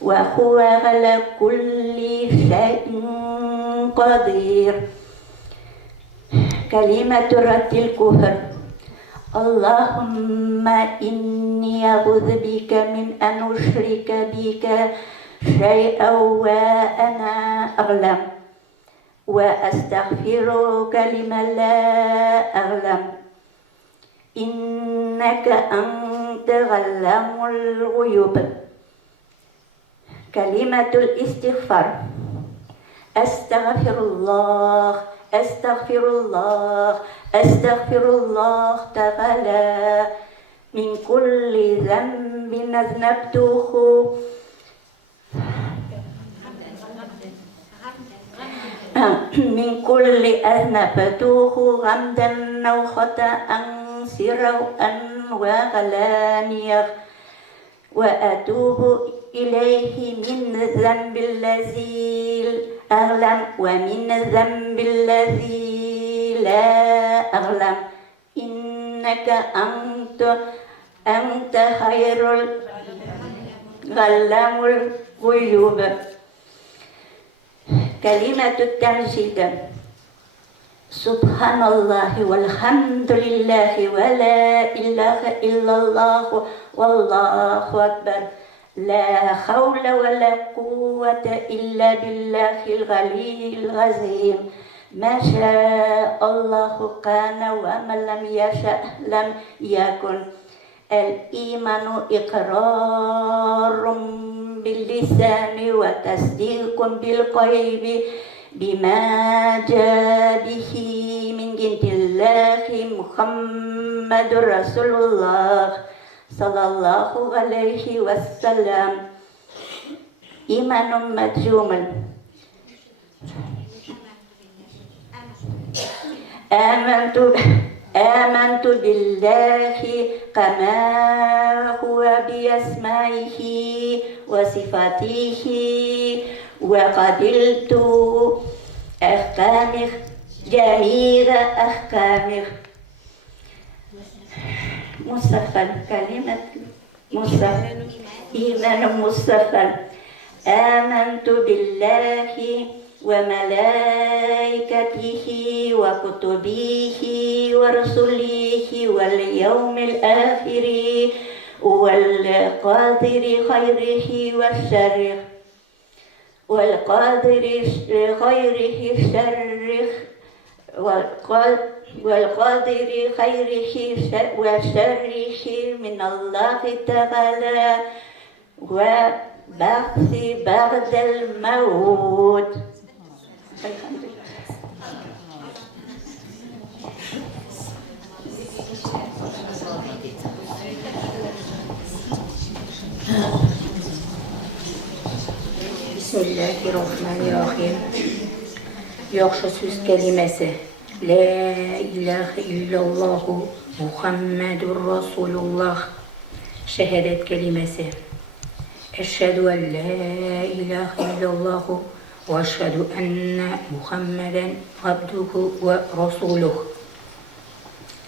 وهو على كل شيء قدير كلمة رد الكفر اللهم إني أعوذ بك من أن أشرك بك شيئا وأنا أعلم وأستغفرك لما لا أعلم إنك تعلم الغيوب. كلمة الاستغفار: أستغفر الله أستغفر الله أستغفر الله تعالى من كل ذنب أذنبته من كل أذنبته غمدا أو خطأ سرا وغلانيا وأتوب إليه من الذنب الذي أعلم ومن الذنب الذي لا أعلم إنك أنت خير علام الغيوب. كلمة التنشيد: سبحان الله والحمد لله ولا إله إلا الله والله أكبر لا حول ولا قوة إلا بالله العلي العظيم. ما شاء الله كان وما لم يشأ لم يكن. الإيمان إقرار باللسان وتصديق بالقلب بما جاء به من عند الله محمد رسول الله صلى الله عليه وسلم. إيمان مجزوم: آمنت بالله كما هو بأسمائه وصفاته وقبلت أحكامه جميع أحكامه. مصطفى كلمة مصطفى إيمان مصطفى: آمنت بالله وملائكته وكتبه ورسله واليوم الآخر والقادر خيره وشره والقادر خيره شره والقادر خيره وشره من الله تعالى وبعث بعد الموت. بسم الله الرحمن الرحيم. Yaxşı söz kelimesi: La ilahe illallah Muhammedur Resulullah. Şehadet kelimesi: Eşhedü en la ilahe illallah ve eşhedü enne Muhammeden abduhu ve rasuluh.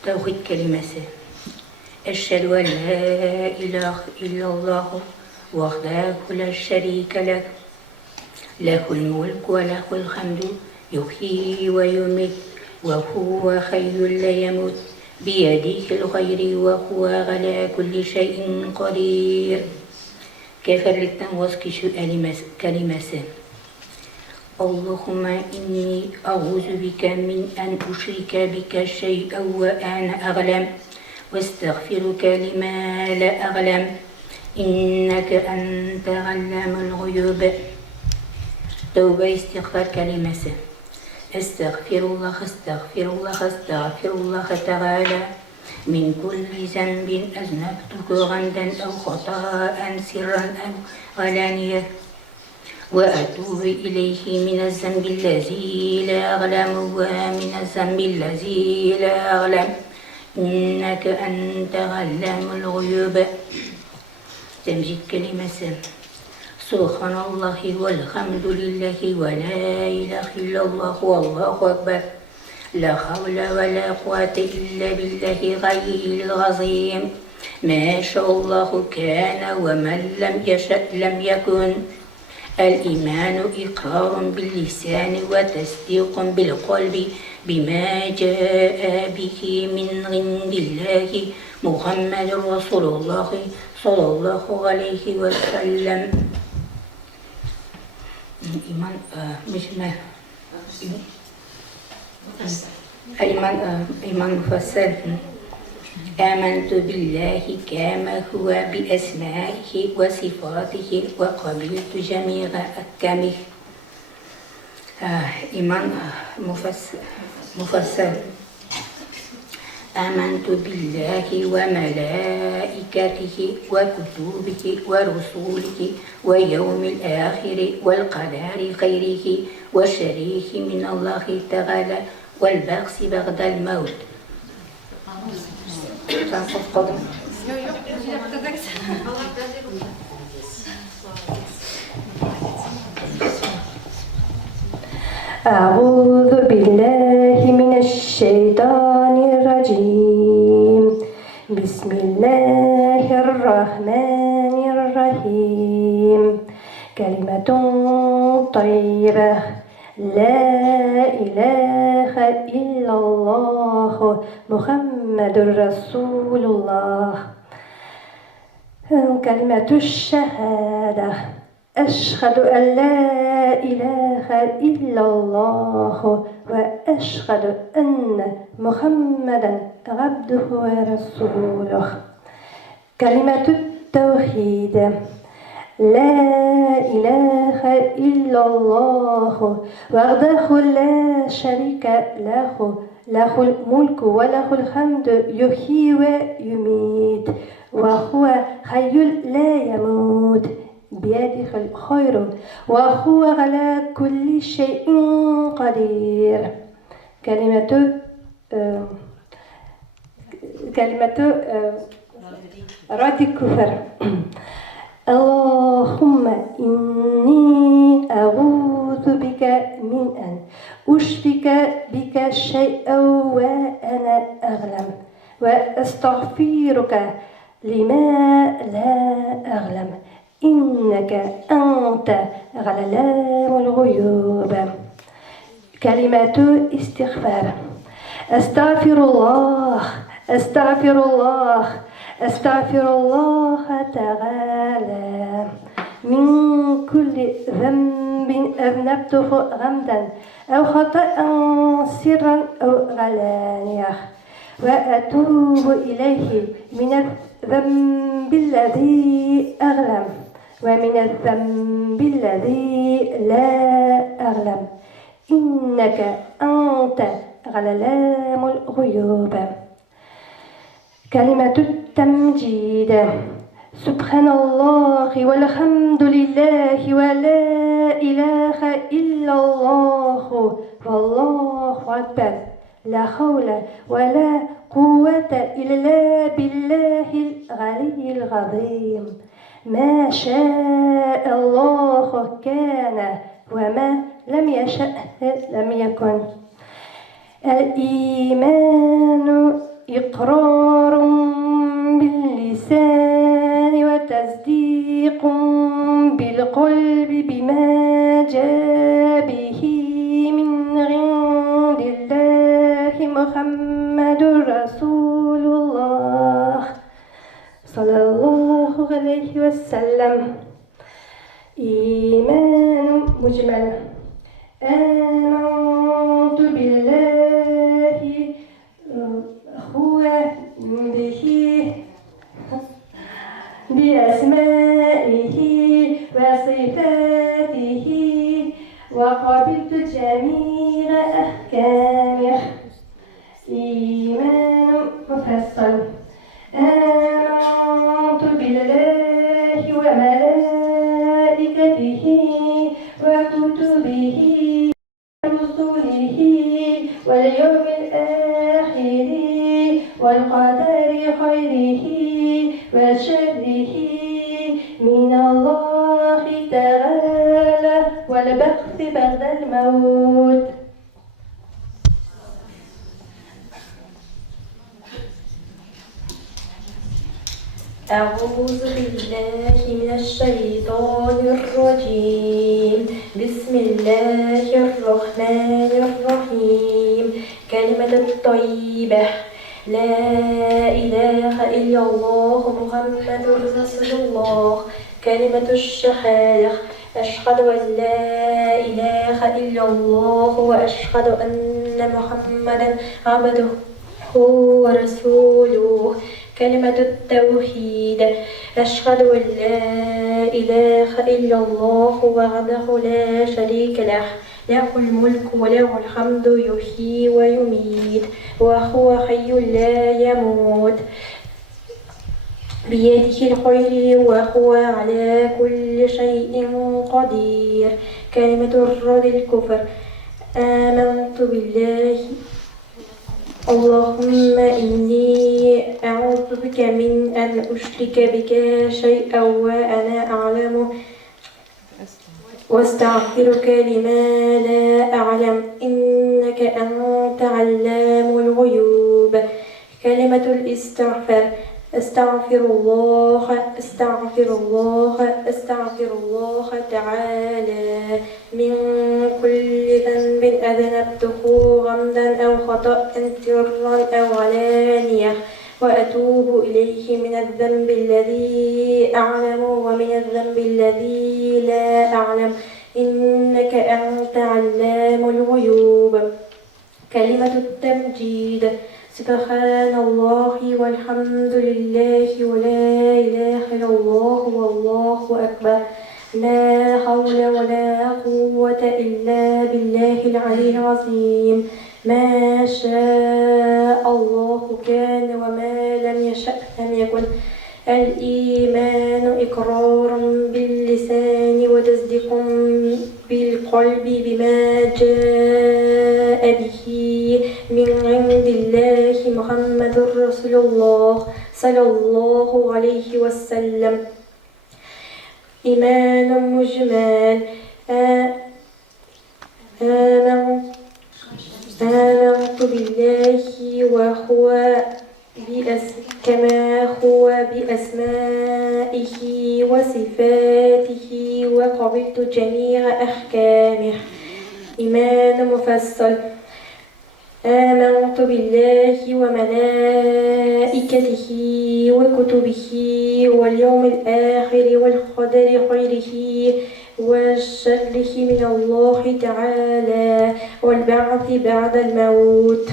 Tevhid kelimesi: Eşhedü en la ilahe illallah vahdehu la şerike leh. Lehul mulk ve lehul hamdu yuhyi ve yumit ve huve hayyul la yemut biyedihil gayri ve huve ala kulli şeyin kadir. Kafirlikten vazgeçu kelimesi: Allahümme inni a'uzu bike min en uşrike bike şey'en ve ana a'lem ve estağfiruke lima la a'lem inneke ente allamul guyub. Tövbe istiğfar kelimesi: Estağfirullah, estağfirullah, estağfirullah Teala min kulli zenbin eznebtuhu gamden ev hata'en sirran ev alaniye ve etubu ileyhi minezzembillezi la a'lemu ve minezzembillezi la a'lem inneke ente allamul guyub. Temcid kelimesi: Subhanallahi velhamdülillahi ve la ilahe illallah vallahu ekber. La havle ve la kuvvete illa billahi gayril azim. Ma şa'allahu kana ve men lem yeşe' lem yekun. El imanu ikrarun bil lisani ve tasdikun bil kalbi bima ca'a bihi min indillahi Muhammedun Resulullah sallallahu aleyhi ve sellem. İman müşme İman müfessel. آمنت بالله كما هو بأسمائه وصفاته وقبلت جميع أحكامه. إيمان مفصل. آمنت بالله وملائكته وكتبه ورسوله ويوم الآخر والقدر خيره وشره من الله تعالى والبعث بعد الموت. أعوذ بالله من الشيطان الرجيم. بسم الله الرحمن الرحيم. كلمة طيبة لا إله إلا الله محمد رسول الله. كلمة الشهادة أشهد أن لا إله إلا الله وأشهد أن محمدا عبده ورسوله. كلمة التوحيد لا إله إلا الله وحده لا شريك له له الملك وله الحمد يحيي ويميت وهو حي لا يموت بيده الخير وهو على كل شيء قدير. كلمة رد الكفر. اللهم إني أعوذ بك من أن أشرك بك شيئا وأنا أعلم وأستغفرك لما لا أعلم إنك أنت علام الغيوب. كلمة استغفار. أستغفر الله أستغفر الله أستغفر الله تعالى من كل ذنب أذنبته عمدا أو خطأ سرا أو علانية وأتوب إليه من الذنب الذي أعلم ومن الذنب الذي لا أعلم إنك أنت علام الغيوب. كلمة التمجيد. سبحان الله والحمد لله ولا إله إلا الله والله أكبر لا حول ولا قوة إلا بالله العلي العظيم. ما شاء الله كان وما لم يشأ لم يكن. الإيمان إقرار باللسان وتصديق بالقلب بما جاء به من عند الله محمد رسول الله صلى الله عليه وسلم. إيمان مجمل. آمنت بالله هو به بأسمائه وصفاته وقبلت جميع أحكامه. إيمان مفصل. آمنت بالله وملائكته وكتبه ورسله واليوم الآخر والقدر خيره وشره من الله تعالى والبعث بعد الموت. أعوذ بالله من الشيطان الرجيم. بسم الله الرحمن الرحيم. كلمة الطيبة لا إله إلا الله محمد رسول الله. كلمة الشهادة أشهد أن لا إله إلا الله وأشهد أن محمدا عبده ورسوله كلمة التوحيد أشهد أن لا إله إلا الله وحده لا شريك له له الملك وله الحمد يحيي ويميت وهو حي لا يموت بيده الخير وهو على كل شيء قدير كلمة الرد الكفر آمنت بالله اللهم إني أعوذ بك من أن أشرك بك شيئا وأنا أعلم واستغفرك لما لا أعلم إنك أنت علام الغيوب كلمة الاستغفار أستغفر الله أستغفر الله أستغفر الله تعالى من كل ذنب أذنبته غمدا أو خطأ سرا أو علانية وأتوب إليه من الذنب الذي أعلم ومن الذنب الذي لا أعلم إنك أنت علام الغيوب كلمة التمجيد سبحان الله والحمد لله ولا إله إلا الله والله أكبر لا حول ولا قوة إلا بالله العلي العظيم ما شاء الله كان وما لم يشأ لم يكن الإيمان إقرار باللسان وتصديق بالقلب بما جاء به من عند الله محمد رسول الله صلى الله عليه وسلم إيمان مجمل آمنت بالله وهو كما هو بأسمائه وصفاته وقبلت جميع أحكامه إيمان مفصل آمنت بالله وملائكته وكتبه واليوم الآخر والقدر خيره وشره من الله تعالى والبعث بعد الموت.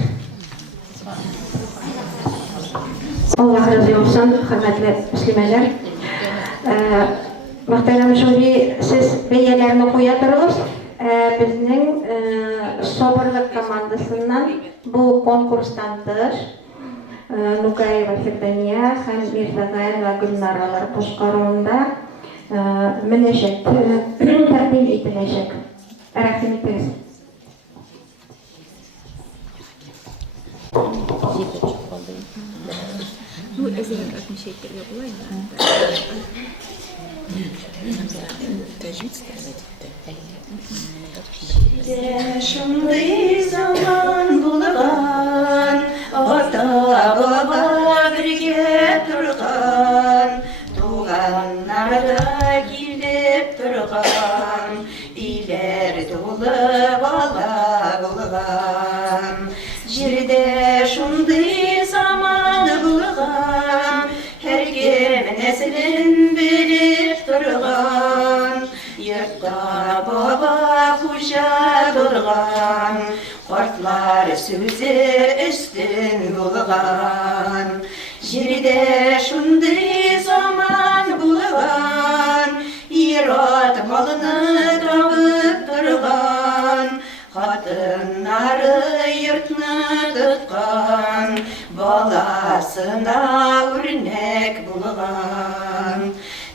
Allah razı olsun, hürmetli Müslümanlar. Muhterem jüri, siz beyelerini koyadırız. Bizning Sabırlık komandasından bu konkursdandır. Nugayeva Firdaniya ham Mirzagayar va Gulnoralar boshqaruvida minajat taqdim etilajak. Rahmat etiniz. Bu ezilet etmiş şeyleri bulayım. Tecvid Şunday zaman bulgan, ata baba birge turgan, tuğanlarda kilip turgan, iler dolu bala bulgan. Jirde şunday zaman bulgan, her kim neslin bilip turgan, yurtta baba hoca durgan, kartlar sözü üstün bulgan. Jirde şunday zaman bulgan, irat malını tavıp durgan, kadınları yurtını tutkan, balasına örnek bulgan.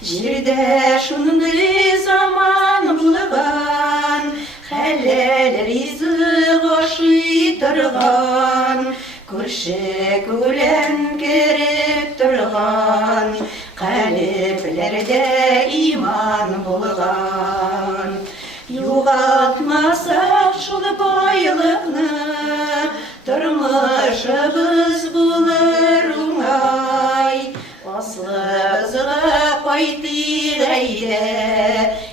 Jirde şunday zaman bulgan, halal rizq aşı turgan, kurşe kulen kerip turgan, kalplerde iman bulgan. Yoğaltmasak şul baylıkны, turmuşыбыз bulur uңай. Aslыбызга кайтыйк әйдә,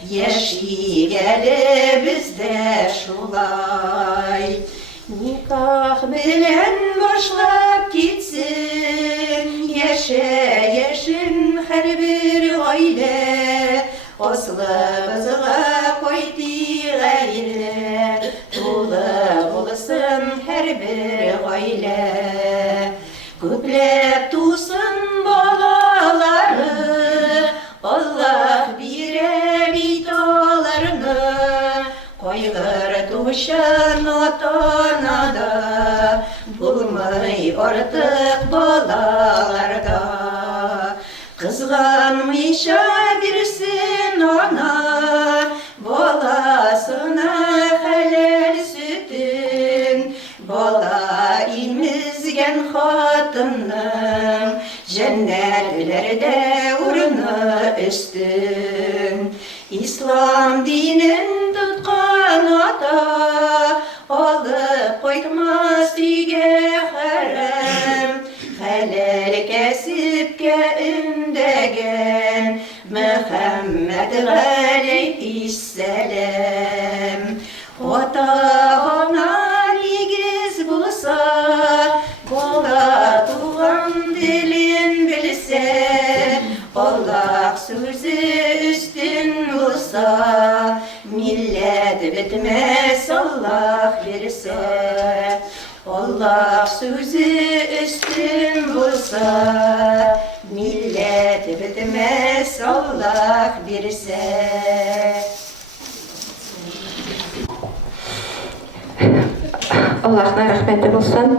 яшигәле бездә шулай. Никах белән башлап китсен, яшәешен һәрбер гаилә. Аслыбызга кайтыйк әйдә, тулы булсын һәрбер гаилә. Көпләп тусын балалары, Аллах бирә бит аларны. Кайгыр тушын ата-анада, булмый артык балаларда. Кызганмыйча бирсен ана, баласына хәләл сөтен. Бала имезгән хатынның, җәннәтләрдә урыны өстен. Ислам динен тоткан ата, алып кайтмас өйгә хәрәм. Хәләл кәсепкә өндәгән Мөхәммәд галәйһиссәләм. Ата-ана нигез булса, бала туган телен белсә, Аллах сүзе өстен булса, милләт бетмәс Аллах бирсә. Аллах сүзе өстен булса, милләт бетмәс Аллах бирсә. Аллахның рәхмәте булсын.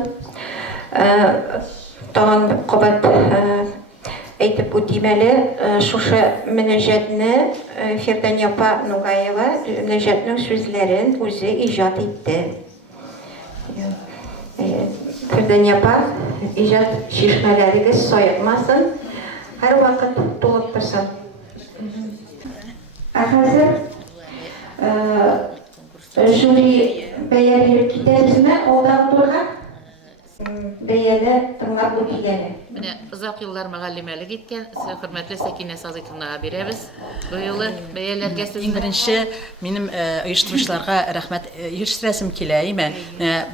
Тагын кабат әйтеп үтим әле, шушы мөнәҗәтне Фирдания апа Нугаева мөнәҗәтнең сүзләрен үзе иҗат итте. Фирдания апа, иҗат шишмәләрегез саякмасын, һәр вакыт тулып торсын. Хәзер жюри бәя биреп китәбезме алдағы турга? Бәяле тыңлап үтигәне. Менә озак еллар мөгаллимәлек иткән, хөрмәтле Сәкинә Сазыйковнага бирәбез. Бу юлы бәяләргә Иң беренче минем оештыручыларга рәхмәт җиткерәсем килә.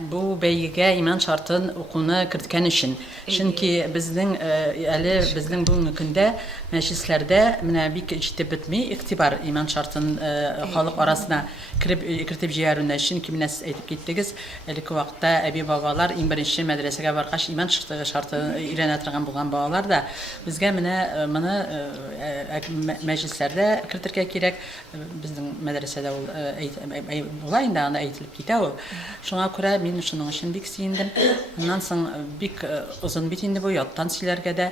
Бу бәйгегә иман шартын укуны керткән өчен. Чөнки безнең әле безнең бүгенге көндә мәҗлесләрдә менә бик җитеп бетми игътибар иман шартын халык арасына кертеп җибәрүне. Чөнки менә сез әйтеп киттегез, әлеге вакытта әби бабалар иң беренче мәдрәсәгә баргач иман шартын өйрәнә торган булган балалар да безгә менә моны мәҗлесләрдә кертергә кирәк. Безнең мәдрәсәдә ул була инде, аны әйтелеп китә ул. Шуңа күрә мин шуның өчен бик сөендем. Аннан соң бик озын бит инде бу яттан сөйләргә дә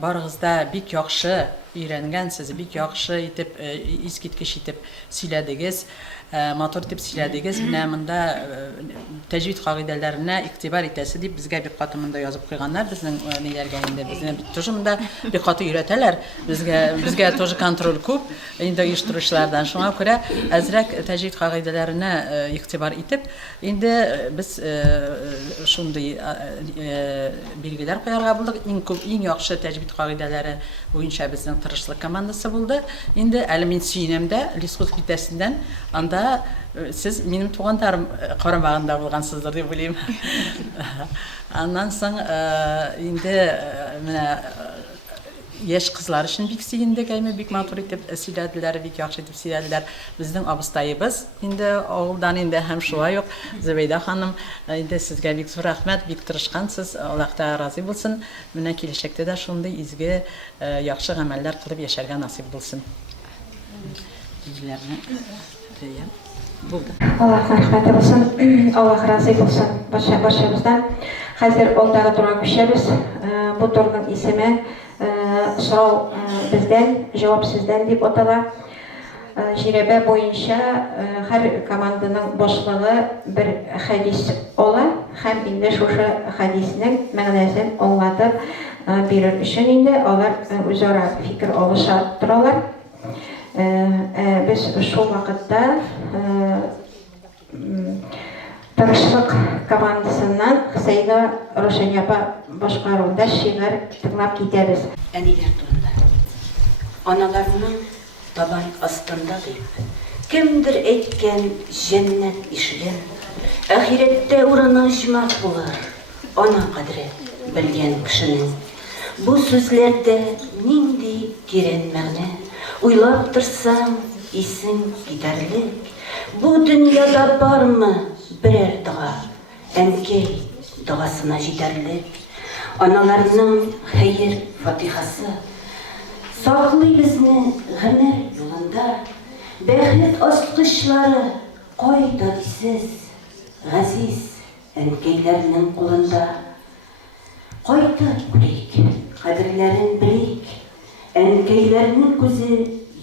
барыгызда бик яхшы өйрәнгәнсез, бик яхшы итеп искиткеч итеп сөйләдегез. Матур итеп сөйләдегез. Менә монда тәҗвид кагыйдәләренә игътибар итәсе дип безгә бик каты монда язып куйганнар. Безнең ниләргә инде безне тоже монда бик каты өйрәтәләр. Безгә тоже контроль күп инде оештыручылардан. Шуңа күрә әзрәк тәҗвид кагыйдәләренә игътибар итеп, инде без шундый билгеләр куярга булдык. Иң яхшы тәҗвид кагыйдәләре буенча безнең тырышлык командасы булды. Инде әле мин сөенәм дә Лискут битәсеннән анда сез минем тугандарым карамагында булгансыздыр дип уйлыйм. Аннан соң инде менә яшь кызлар өчен бик сөендек, бик матур итеп сөйләделәр, бик яхшы итеп сөйләделәр. Безнең абыстайыбыз инде авылдан инде һәм шулай ук Зөбәйдә ханым, инде сезгә бик зур рәхмәт, бик тырышкансыз. Аллаһ та разый булсын. Менә киләчәктә дә шундый изге яхшы гамәлләр кылып яшәргә насыйп булсын. Аллаһ рәхмәте булсын, Аллаһ разый булсын барчабыздан. Хәзер алдагы турга күчәбез. Бу турның исеме сорау бездән, җавап сездән дип атала. Җирәбә буенча һәр команданың башлыгы бер хәдис ала һәм инде шушы хәдиснең мәгънәсен аңлатып бирер өчен инде алар үзара фикер алыша торалар. Без шул вакытта Тырышлык командасыннан Хысайда Рошания апа башкаруында шигырь тыңлап китәбез. Әниләр турында. Аналарның табан астында дип, кемдер әйткән җәннәт ишеген, ахирәттә урыны җимах булыр, ана кадре белгән кешенең. Бу сүзләрдә нинди тирән мәгънә, уйлап торсаң, исең китәрлек. Бу дөньяда бармы берәр дога, әнкәй догасына җитәрлек. Аналарның хәйер фатихасы. Саклый безне гомер юлында, бәхет асқычлары кайда дисез, газиз әнкәйләрнең кулында. Кайтып күрик, кадерләрен белик, әнкәйләрнең күзе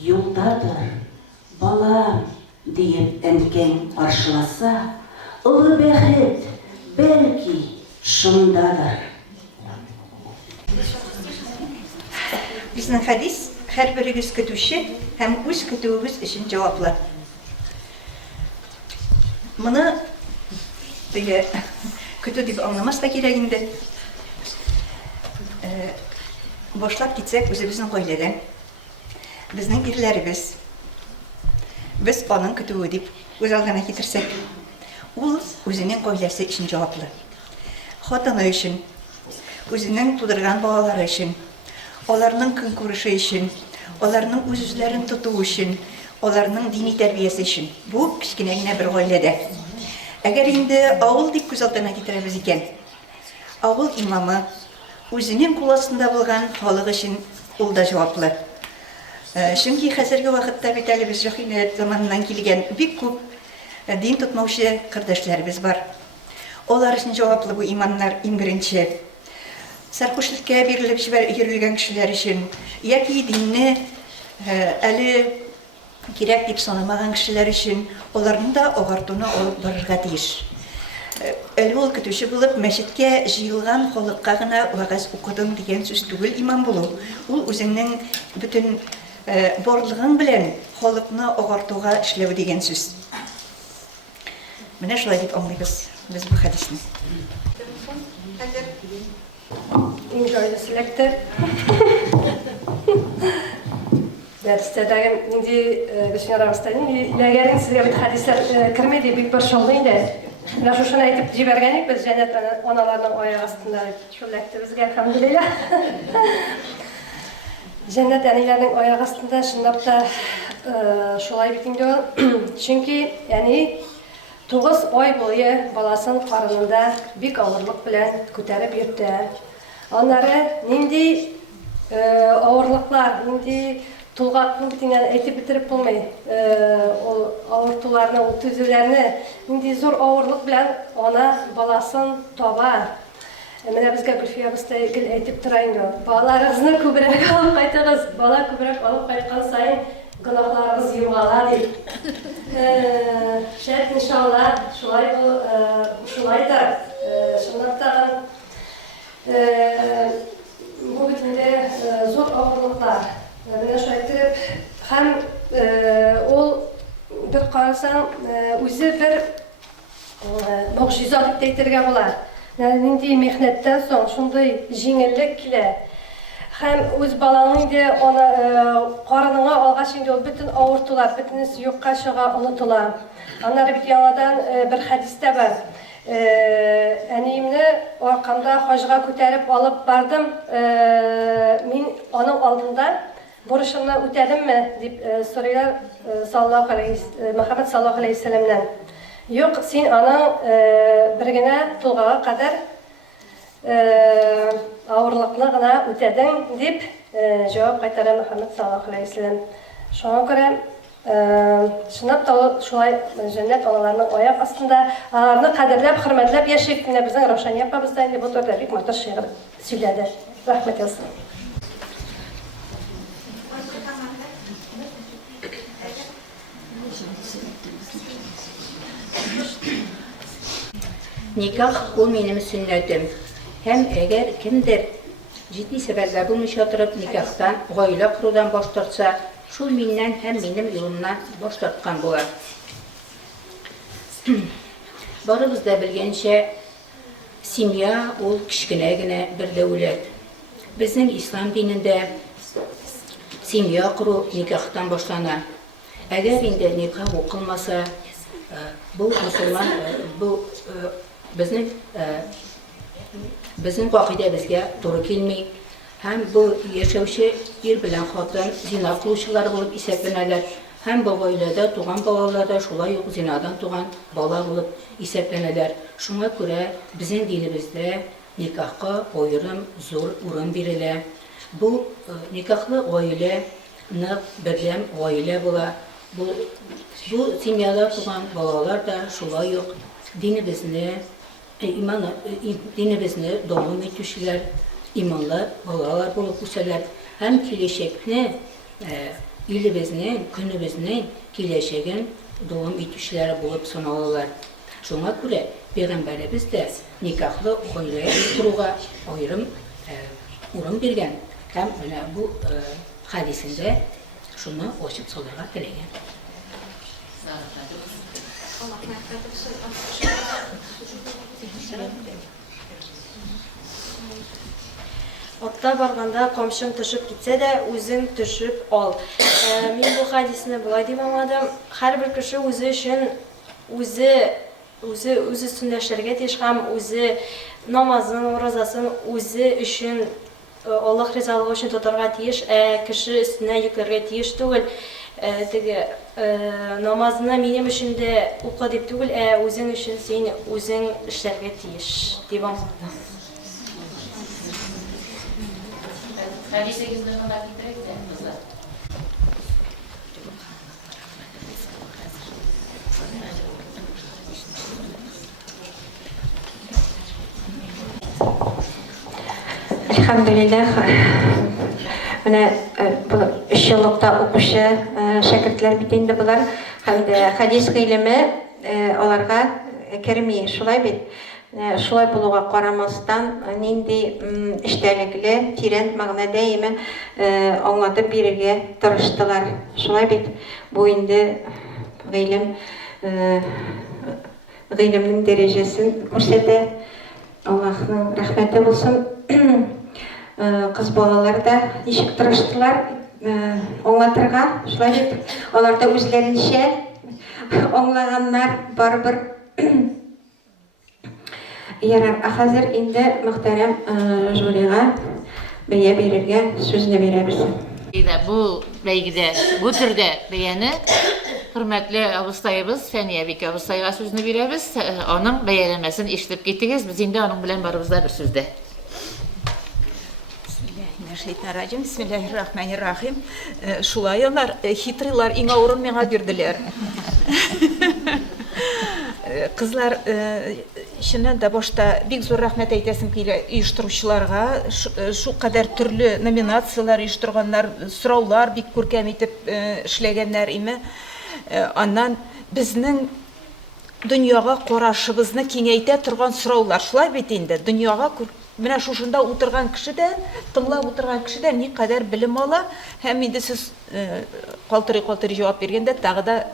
юлдадыр. Балам, диеп әнкәң каршыласа, олы бәхет бәлки шундадыр. Безнең хәдис һәрберегез көтүче һәм үз көтүегез өчен җаваплы. Моны көтү дип аңламаска кирәк инде. Башлап китсәк, үзебезнең гаиләдән, безнең ирләребез, без аның көтүе дип үз алдына китерсәк, ул үзенең гаиләсе өчен җаваплы. Хатыны өчен, үзенең тудырган балалары өчен, аларның көнкүреше өчен, аларның үз-үзләрен тоту өчен, аларның дини тәрбиясе өчен. Бу кичкенә генә бер гаиләдә. Әгәр инде авыл дип күз алдына китерәбез икән, авыл имамы үзенең кул астында булган халык өчен ул да җаваплы. Чөнки хәзерге вакытта бит әле без җаһилият заманынан килгән бик күп дин тотмаучы кардәшләребез бар. Алар өчен җаваплы бу имамнар иң беренче. Сәрхүшлеккә бирелеп йөрелгән кешеләр өчен, яки динне әле кирәк дип санамаган кешеләр өчен, аларны да агартуны алып барырга тиеш. Әле ул көтүче булып мәчеткә җыелган халыкка гына вагыз укыдым дигән сүз түгел имам булу. Ул үзенең бөтен барлыгың белән халыкны агартуга эшләү дигән сүз. Менә шулай дип аңлыйбыз без бу хәдисне. Enjoy the selector. Дәрестәдәге инде бешен арасында ләгәрен сезгә бит хәдисләр кирмәде бик бер шулай инде. Менә шушыны әйтеп җибәргән идек без җәннәт аналарның аяк астында шулай безгә хәмдүлилlah. Җәннәт әниләрнең аяк астында шундап та шулай бит инде. Чөнки яни 9 ай буе баласын карынында бик авырлык белән күтәреп йөртә. Аннары нинди авырлыклар, нинди тулгаклык дигән әйтеп битереп булмый. Ул авыртуларны, ул түзүләрне нинди зур авырлык белән ана баласын таба. Менә безгә Гөлфия абыстай гел әйтеп тора инде. Балаларыгызны күбрәк алып кайтыгыз. Бала күбрәк алып кайткан саен гынаһларыгыз югала дип. Шәт иншалла шулай бу шулайдыр. Шундый тагын бу битендә зур авырлыклар. Менә шулай итеп һәм ул бер карасаң үзе бер могҗиза дип әйтергә була. Нинди мехнәттән соң шундый җиңеллек килә. Һәм үз балаңның инде аны карыныңа алгач инде ул бөтен авыртулар, бөтенесе юкка чыга, онытыла. Аннары бит яңадан бер хәдистә бар. Әниемне аркамда хаҗга күтәреп алып бардым. Мин аның алдында бурычымны үтәдемме дип сорыйлар Мөхәммәд саллаллаһу алейһи ва сәлламнан. Юк, син аның бер генә тулгага кадәр авырлыкны гына үтәдең дип җавап кайтара Мөхәммәд саллаллаһу алейһи ва сәллям. Шуңа күрә шунап та шулай җәннәт аналарның аяк астында аларны кадерләп, хөрмәтләп яшәп кенә безнең Равшания апабыз да инде бу турыда бик матур шигырь сөйләде. Рәхмәт ясый. Никах ул минем сөннәтем. Һәм әгәр кемдер җитди сәбәпләр булмыйча торып никахтан, гаилә құрудан баш тартса, шул миннән һәм минем юлымнан баш тарткан була. Барыбыз да белгәнчә, семья ул кичкенә генә бер дәүләт. Безнең ислам динендә семья құру никахтан башлана. Әгәр инде никах укылмаса, бу мусулман, бу безнең гакыйдәбезгә туры килми. Һәм бу яшәүче ир белән хатын зина кылучылар булып исәпләнәләр. Һәм бу гаиләдә туган балалар да шулай ук зинадан туган бала булып исәпләнәләр. Шуңа күрә безнең динебездә nikahka ayrım zor urun biriyle. Bu nikahlı aile birlem aile bola. Bu simyada tuğan balalar da şula yok. Dinimizni doğum etmişler, imanlar, balalar bulup uçalar. Hem kileşekne ilibizne, günübizne kileşegen doğum etmişler bulup sanalırlar. Şuna göre Peygamberimiz de nikahlı aileye kuruğa ayrım urun bergen. Hem bu hadisinde şunu açıp sorularga tilegen. Otta barganda komşum düşüp gitse de özün düşüp al. Men bu hadisini bulay dep almadım. Her bir kişi özü için özü sünnetlerge teş ham özü namazın, orazasın özü için Allah rızalığı için tutarga tiyiş, kişi üstüne yüklerge tiyiş түгел. Namazını benim için de oku dep түгел, özün için sen özün işlerge tiyiş dep almadım. Elhamdülillah. Менә бу 3 еллыкта укучы шәкертләр бит инде булар. Һәм дә хадис гыйлеме аларга керми, шулай бит. Шулай булуга карамастан, нинди эчтәлекле, тирән мәгънәдә име аңлатып бирергә тырыштылар. Шулай бит. Бу инде гыйлемнең дәрәҗәсен күрсәтә. Аллаһның рәхмәте булсын. Кыз балалар да ничек тырыштылар аңлатырга. Шулай бит. Алар да үзләренчә аңлаганнар барбыр. Ярар, хәзер инде мөхтәрәм жюрига бәя бирергә сүзне бирәбез. Бу бәйгедә, бу төрдә бәяне хөрмәтле абыстайыбыз Фәния бик абыстайга сүзне бирәбез. Аның бәяләмәсен ишетеп киттегез. Без инде аның белән барыбыз да бер сүздә. Бисмиллахир-рахманир-рахим. Шулай алар хитрыйлар иң авырын миңа бирделәр. Кызлар, чыннан да башта бик зур рәхмәт әйтәсем килә оештыручыларга, шу кадәр төрле номинациялар оештырганнар, сораулар бик күркәм итеп эшләгәннәр име. Аннан безнең дөньяга карашыбызны киңәйтә торган сораулар, шулай бит инде. Дөньяга менә шушында утырган кешедән, тыңлап утырган кешедән ни кадәр белем ала, һәм инде сез калтырый җавап биргәндә тагы да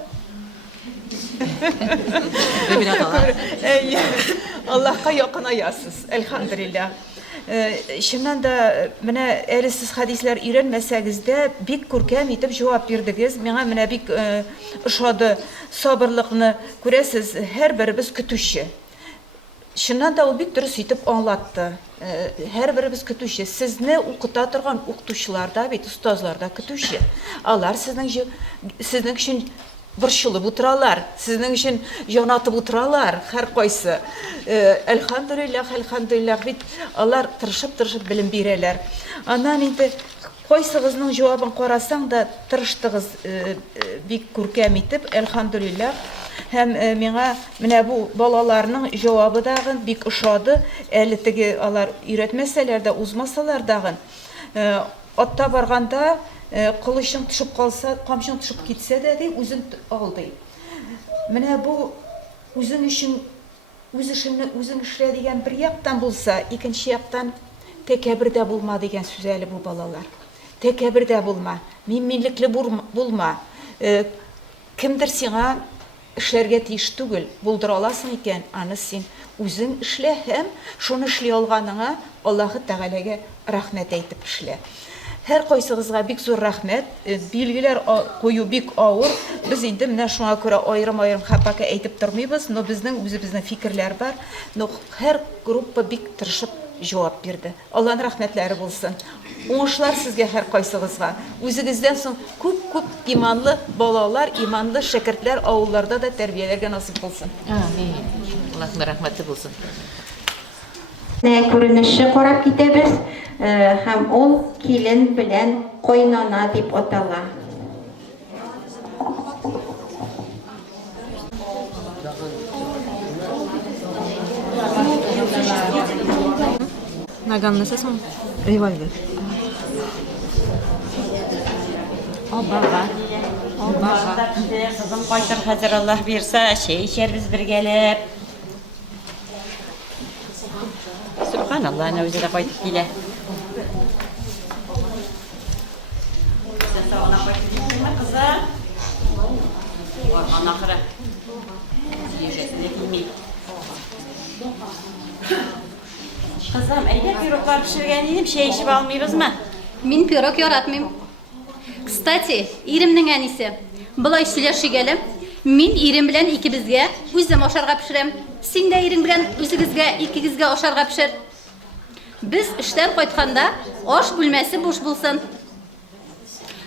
Аллаһка якынаясыз, элхамдулиллах. Чыннан да менә әле сез хадислар өйрәнмәсәгез дә бик күркәм итеп җавап бирдегез. Миңа менә бик ошады, сабырлыкны күрәсез, һәрберебез көтүче. Чыннан да ул бик дөрес итеп аңлатты. Һәрберебез көтүче. Сезне укыта торган укытучылар да бит, устазлар да көтүче. Алар сезнең өчен борчылып утыралар, сезнең өчен җанатып утыралар, һәр кайсы. Әлхамдулиллах, бит алар тырышып белем бирәләр. Аннан инде кайсыгызның җавабын карасаң да тырыштыгыз бик күркәм итеп, әлхамдулиллах. Һәм миңа менә бу балаларның җавабы дагы бик ошады. Әле теге алар өйрәтмәсәләр дә, узмасалар дагы. Атта барганда кылычың төшеп калса, камчың төшеп китсә дә үзен алды. Менә бу үзең өчен үз эшеңне үзең эшлә дигән бер яктан булса, икенче яктан тәкәббер дә булма дигән сүз әле бу балалар. Тәкәббер дә булма, минлекле булма. Кемдер сиңа эшләргә тиеш түгел, булдыра аласың икән, аны син үзең эшлә һәм шуны эшли алганыңа Аллаһы Тәгаләгә рәхмәт әйтеп эшлә. Һәр кайсыгызга бик зур рәхмәт. Билгеләр кую бик авыр. Без инде менә шуңа күрә аерым хәпәкә әйтеп тормыйбыз, но безнең үзебезнең фикерләр бар. Но һәр группа бик тырышып җавап бирде. Аллаһның рәхмәтләре булсын. Уңышлар сезгә һәр кайсыгызга. Үзегездән соң күп иманлы балалар, иманлы шәкертләр авылларда да тәрбияләргә насыйп булсын. Амин. Аллаһның рәхмәте булсын. Күренеше карап китәбез, һәм ул килен белән кайнана дип атала. Naganne säsong. Rivalitet. Абага. Кызым кайтыр хәзер Аллаһ бирсә, чәй эчәрбез бергәләп. Субханаллах, ана үзе дә кайтып килә. Сәсәгенә кайтып килә кызы. Ана ахыры. Җәсәсенә килми. Кызым, әйдә пироглар пешергән идем, чәй эчеп алмыйбызмы? Мин пирог яратмыйм. Кстати, иремнең әнисе. Булай сөйләшегәле, мин ирем белән икебезгә үзем ашарга пешерәм. Син дә ирең белән үзегезгә, икегезгә ашарга пешер. Без эштән кайтканда аш бүлмәсе буш булсын.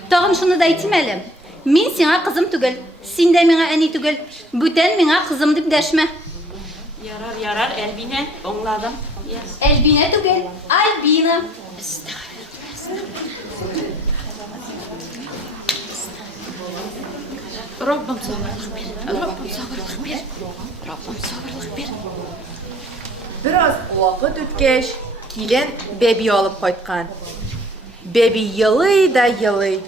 Тагын шуны да әйтим әле. Мин сиңа кызым түгел, син дә миңа әни түгел. Бүтән миңа кызым дип дәшмә. Ярар, Әлбинә, аңладым. Әлбинә түгел, Альбина. Rabbim sabırlık ver. Rabbim sabırlık ver. Rabbim sabırlık ver. Biraz vaqt үткәч, килен бәби алып кайткан. Бәби елый да елый.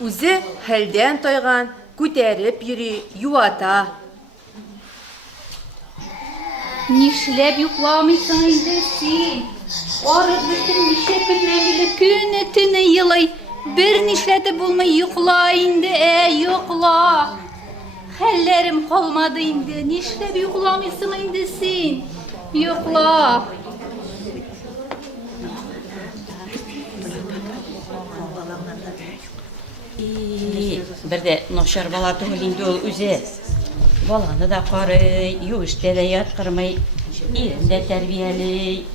Үзе хәлдән тайган, күтәреп йөри, юата. Нишләп йокламыйсың инде син? Арып бөтен ничә көннән бирле көне төне елый. Bir нишләтеп булмый, йокла инде, йокла. Хәлләрем калмады инде. Нишләп йокламыйсың инде син? Йокла. Бер дә начар бала түгел инде ул үзе. Баланы да карый, юештә дә яткырмый, ирен дә тәрбияли.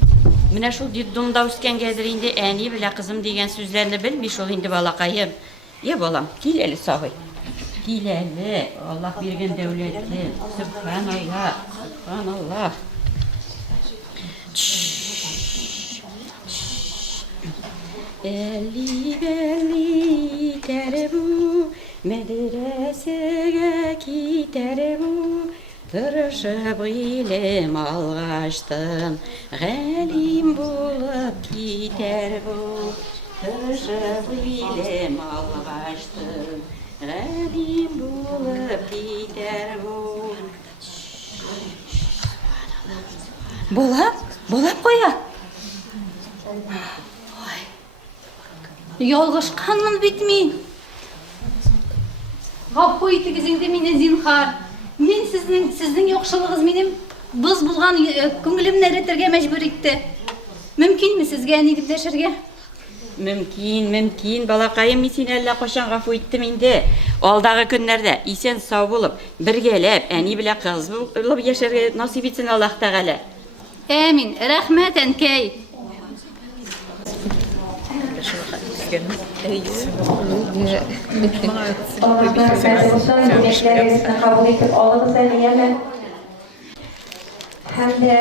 Менә шул детдомда үскәнгәдер инде әни белә кызым дигән сүзләрне белми шул инде балакаем. Я балам, кил әле сагый. Кил әле, Аллаһ биргән дәүләтне. Субханаллах, субханаллах. Әли тәрбу, мәдрәсәгә китәрбу. Тырышып илем алгаштым, галим булып китәр бу. Тырышып илем алгаштым, галим булып китәр бу. Булап куя. Ялгышканмын бит мин. Гафу итегез инде мине зинһар. Мин сезнең яхшылыгыз минем боз булган күңелемне эретергә мәҗбүр итте. Мөмкинме сезгә ни дип дәшәргә? Мөмкин, балакаем, мин сине әллә качан гафу иттем инде. Алдагы көннәрдә исән сау булып, бергәләп, әни белән кыз булып яшәргә насип итсен Аллаһ Тәгалә. Әмин, рәхмәт әнкәй. Kabul edip alırız eləyəmə. Həm də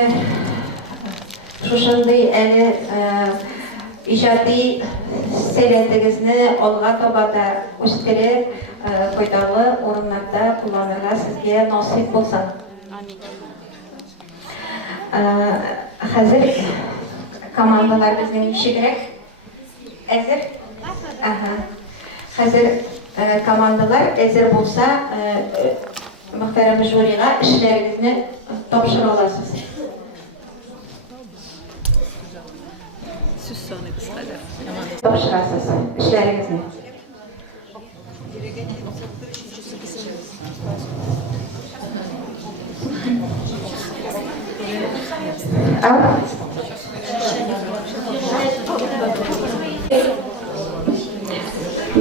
şuşunday əli icadi seyretinizni olğa tabada üstürüp faydalı orunlarda kullanırlar sizge nasip olsun. Hazır komandalar bizden işigrek. Hazır. Hazır komandalar hazır bulsa muhterem jüriga işlerinizni topşır olasınız. Söz sonu kısaca. Topşırasınız işlerinizni.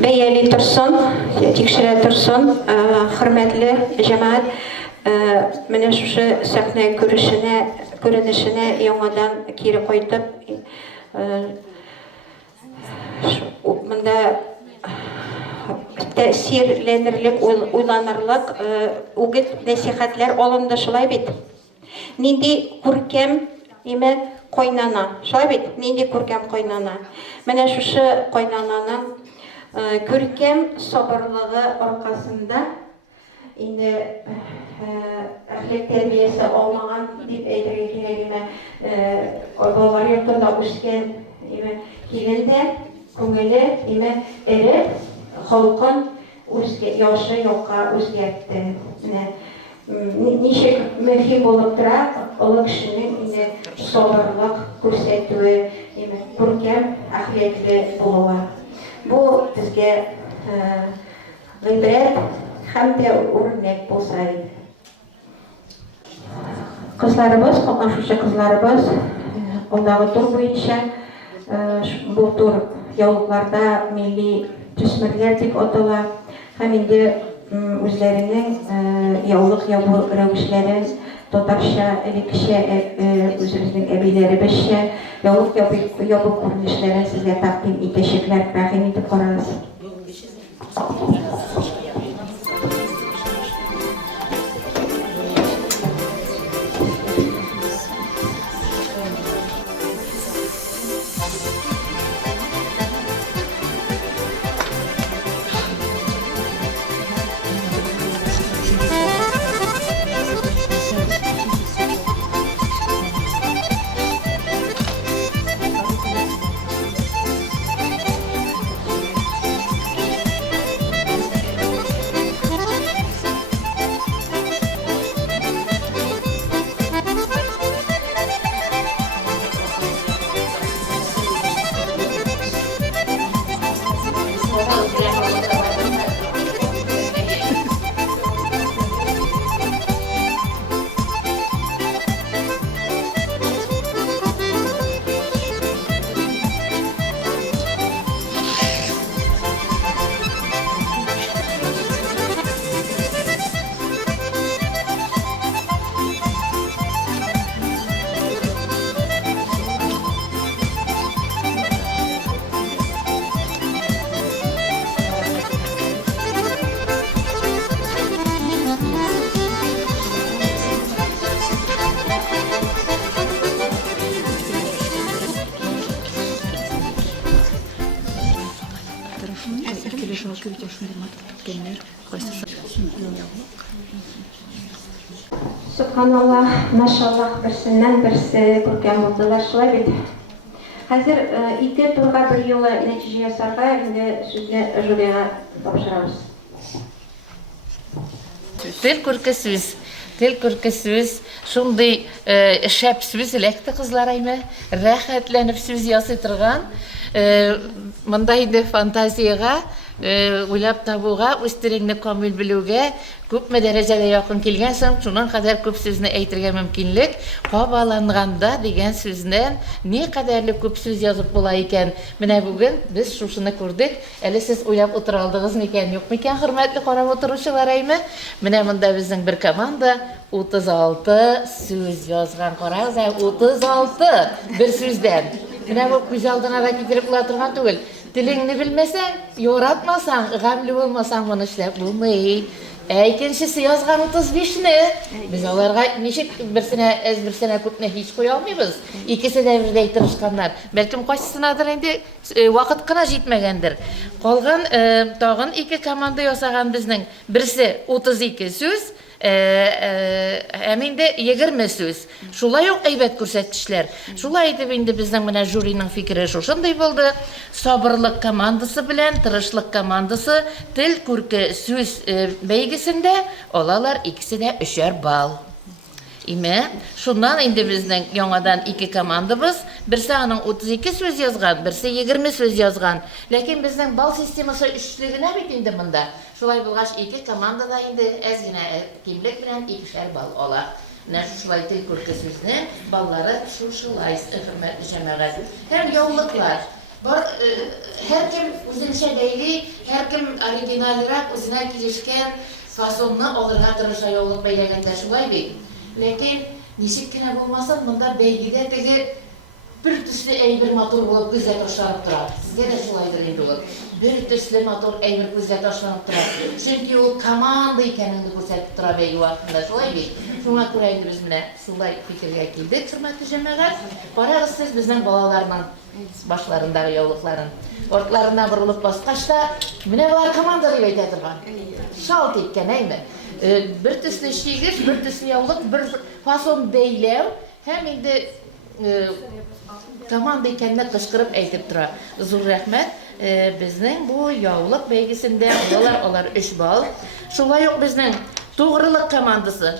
Бәйәли тұрсын, текшірі тұрсын, хөрмәтле жамаат, менә шушы сәхнә күренешенә яңадан кире кайтып, монда тәэсирләнерлек, уйланырлык үгет нәсихәтләр алынды шулай бит. Нинди күркәм име кайнана. Шулай бит, нинди күркәм кайнана. Менә шушы кайнананың күркәм сабырлыгы аркасында инде әхлак тәрбиясе алмаган дип әйтергә кирәк име. Балалар йортында үскән име килендә күңеле име эре халкын яшы якка үзгәртте. Ничек мөһим булып тора олы кешенең инде сабырлык күрсәтүе, күркәм әхлаклы булуы. Бу безгә гыйбрәт һәм дә үрнәк булса иде. Кызларыбыз, катнашучы кызларыбыз, алдагы тур буенча бу тур яулыкларда милли төсмерләр дип атала. Һәм инде үзләренең яулык ябу рәвешләрен татарча, элеккечә үзебезнең әбиләребезчә яулык ябу күренешләрен сезгә тәкъдим итәчәкләр. Рәхим итеп карагыз. Subhanallah, maşallah, берсеннән берсе күркәм булдылар, шулай бит. Хәзер ике турга бер юлы нәтиҗә ясарга инде сүзне жюрига тапшырабыз. Тел күрке сүз, шундый шәп сүз эләкте кызлар әйме, рәхәтләнеп сүз ясый торган, монда инде фантазияга, уйлап табуга, үстереңне камил белүгә күпме дәрәҗәдә якын килгән соң, шуннан кадәр күп сүзне әйтергә мөмкинлек кабаланганда дигән сүзнән ни кадәрле күп сүз язып була икән. Менә бүген без шушыны күрдек. Әле сез уйлап утыра алдыгыз микән, юк микән, хөрмәтле карап утыручылар әйме? Менә монда безнең бер команда 36 сүз язган. Карагыз, 36 бер сүздән. Менә бу күз алдына да китереп була торган түгел. Телеңне белмәсәң, яратмасаң, гамлы булмасаң, моны эшләп булмый. Икенчесе язган 35-не. Без аларга ничек берсенә күпне һич куя алмыйбыз. Икесе дә бердәй тырышканнар. Бәлкем кайсысынадыр инде вакыт кына җитмәгәндер. Калган тагын 2 команда ясаган безнең. Берсе 32 сүз, әминде 20 сүз. Шулай ук әйбәт күрсәткечләр. Шулай итеп инде безнең менә жюриның фикере шушындай булды. Сабырлык командасы белән тырышлык командасы тел күрке сүз бәйгесендә алалар икесе дә 3 балл. Име, шуннан инде безнең яңадан 2 командабыз, берсе аның 32 сүз язган, берсе 20 сүз язган. Ләкин безнең балл системасы үчлегенә бит инде монда. Шулай булгач 2 командада инде әз генә кимлек белән 2 балл ала. Менә шулай тел күрке сүзне баллары шушылай, хөрмәтле җәмәгать. Һәм яулыклар. Һәркем үзенчә бәйли, һәркем оригиналрак, үзенә килешкән фасонны алырга тырыша яулык бәйләгәндә шулай бит. Ләкин ничек кенә булмасын, монда бәйгедә теге bir төсле әйбер матур булып күзгә ташланып тора. Сезгә дә шулайдыр инде ул. Bir төсле матур әйбер күзгә ташланып тора. Чөнки ул команда икәнен күрсәтеп тора бәйге вакытында, шулай бит. Шуңа күрә инде без менә шулай фикергә килдек, хөрмәтле җәмәгать. Барыгыз сез безнең балаларның башларындагы яулыкларын. Ортларына борылып баскач та, менә булар команда дип әйтә торган. Шалт иткән әйме. Bir төсле шигеш, bir төсле яулык, bir фасон бәйләү һәм инде команда икәнне кычкырып әйтеп тора. Зур рәхмәт. Безнең бу яулык бәйгесендә алар 3 балл. Шулай ук безнең тугрылык командасы.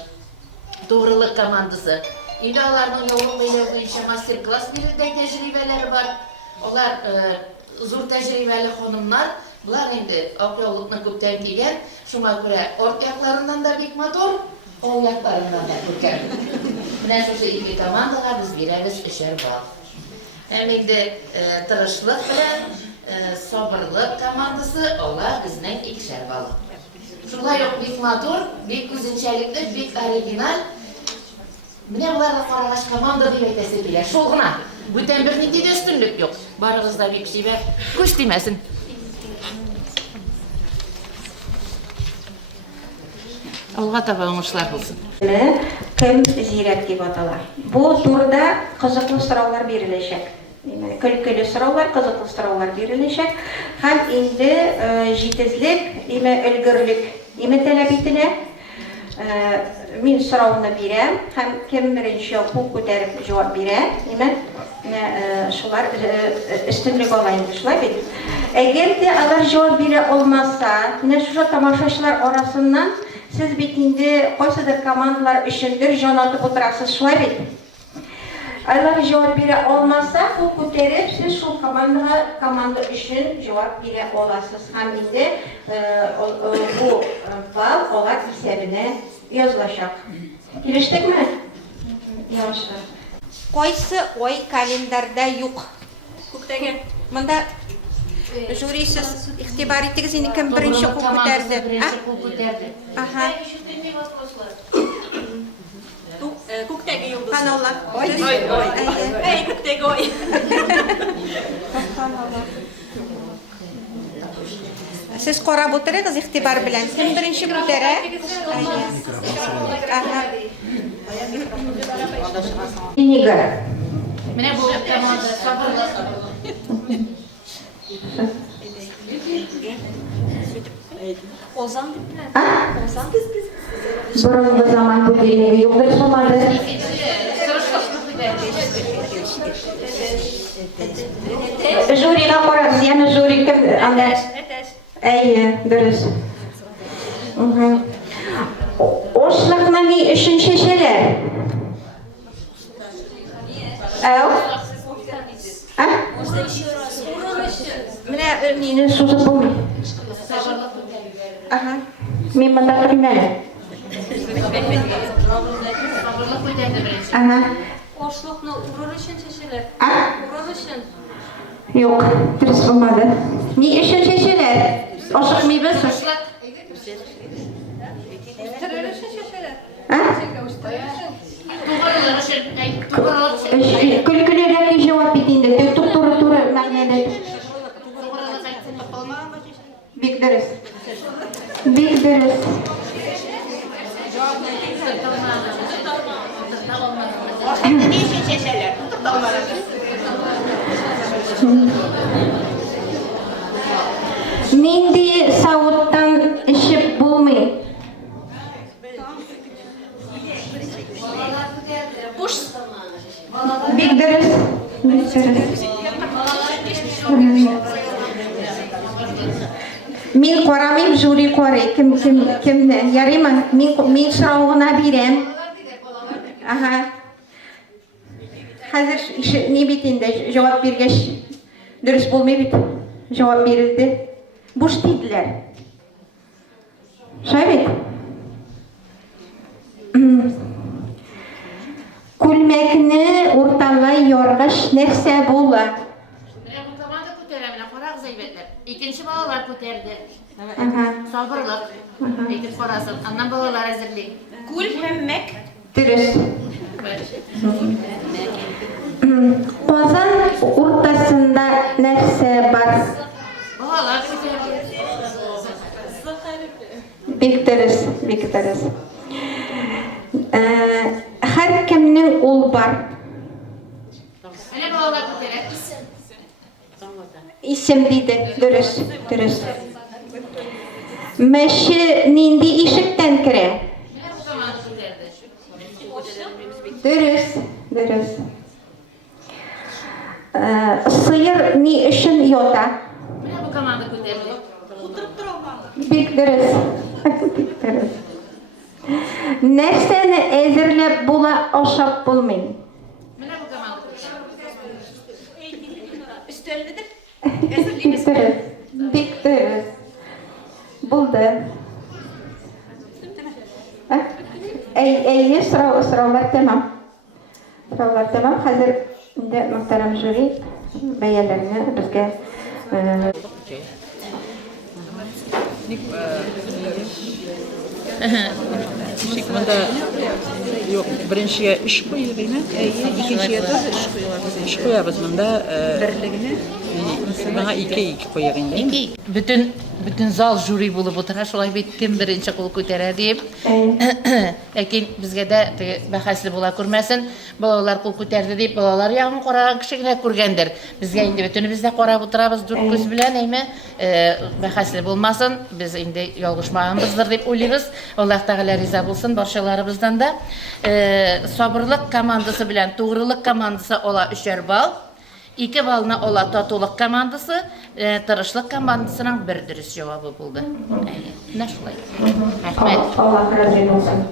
Тугрылык командасы. Инде аларның яулык бәйләү буенча мастер-класс бирүдә тәҗрибәләре бар. Алар зур тәҗрибәле ханымнар. Булар инде ак яулыкны күптән кигән. Шуңа күрә орт якларыннан да бик матур, ал якларыннан да күркәм. Менә шушы ике командага без бирәбез 3 балл. Һәм инде тырышлык белән сабырлык командасы алар безнең 2 балл. Шулай ук бик матур, бик үзенчәлекле, бик оригинал. Менә буларга карагач команда дип әйтәсе килә. Шул гына. Бүтән бер нинди дә өстенлек юк. Барыгыз да бик сибәр. Күз тимәсен. Алга таба уңышлар булсын. Кем зирәк дип атала. Бу турда кызыклы сораулар биреләчәк. Көлкеле сораулар, кызыклы сораулар биреләчәк. Һәм инде җитезлек, өлгерлек, таләп ителә. Мин сорауны бирәм һәм кем беренче кул күтәреп җавап бирә, шулар өстенлек ала инде, шулай бит. Әгәр дә алар җавап бирә алмаса, менә шушы тамашачылар арасыннан сез бит инде кайсыдыр командалар өчендер җан атып утырасыз, шулай бит. Алар җавап бирә алмаса, кул күтәреп сез шул команда өчен җавап бирә аласыз. Һәм инде бу балл алар исәбенә язылачак. Килештекме? Яхшы. Кайсы ай календарда юк? Күктәге. Монда жюрисез игътибар итегез, инде кем беренче кул күтәрде? Аха. Күктәге йолдыз. Ханалла. Ай, күктәге ай. Сез карап утырыгыз игътибар белән. Кем беренче күтәрә? Аха. Нигә? Менә бу команда сабырлык. Озан дип белән. Озан. Борынгы заман бүлеге юктыр булмады. Жюрига карагыз, яны жюри кем анда? Әйе, дөрес. Ошлыкны ни өчен чәчәләр? Менә мине сузып булмый. Аха. Мин монда торыйм әле. Аха. Ошлыкны урыр өчен чәчәләр. Урыр өчен. Юк, дөрес булмады. Ни өчен чәчәләр? Ашыкмыйбыз. Терер өчен чәчәләр. Көлкелерәк җавап бит инде. Туры мәгънәдә. Бик дөрес. Бик дөрес. Нинди сауыттан эчеп булмый? Бик дөрес. Мин карамыйм, жюри карый. Кемне? Ярыймы? Мин сорауына бирәм. Аха. Хәзер ни бит инде җавап биргәч дөрес булмый бит. Җавап бирелде. Буш диделәр. Шулай бит. Күлмәкне урталай яргыч нәрсә була? Менә бу команда күтәрә, менә карагыз әйбәтләр. Икенче балалар күтәрде. Сабырлык. Әйтеп карасын. Аннан балалар әзерли. Күл һәм мәк. Дөрес. Каза бик дөрес. Һәр кемнең ул бар. Исем диде, дөрес, дөрес. Мәше нинди ишектән керә? Дөрес, дөрес. Сыер ни өчен ята? Бик дөрес. Бик дөрес. Нәрсәне әзерләп була, ашап булмый? Бик дөрес. Бик дөрес. Булды. Әйе, сораулар тәмам. Сораулар тәмам. Хәзер инде мөхтәрәм жюри бәяләрне безгә Şekilde yok birinciye iş koyuyoruz, ikinciye de iş koyuyoruz. Bunda bana iki koyuyoruz. Bütün zal jüri bulup oturar, şolay bir kim birinci kol koytar deyip. Lakin bizge de bahaslı bola görmesin. Balalar kol koytardı deyip balalar yağmur koran kişiler kurgendir. Bizge indi bütün bizde korap oturabız dört göz bilen neyme bahaslı bulmasın. Biz indi yolguşmağımızdır deyip oyluyuz. Allah Teala riza bulsun barşalarımızdan da. Sabırlık komandası bilen doğruluk komandası ola 3 bal. 2 balına ola tatuluk komandası, tırışlık komandasının bir dürüst cevabı buldu. Ne şulay? Rahmet. Allah razı olsun.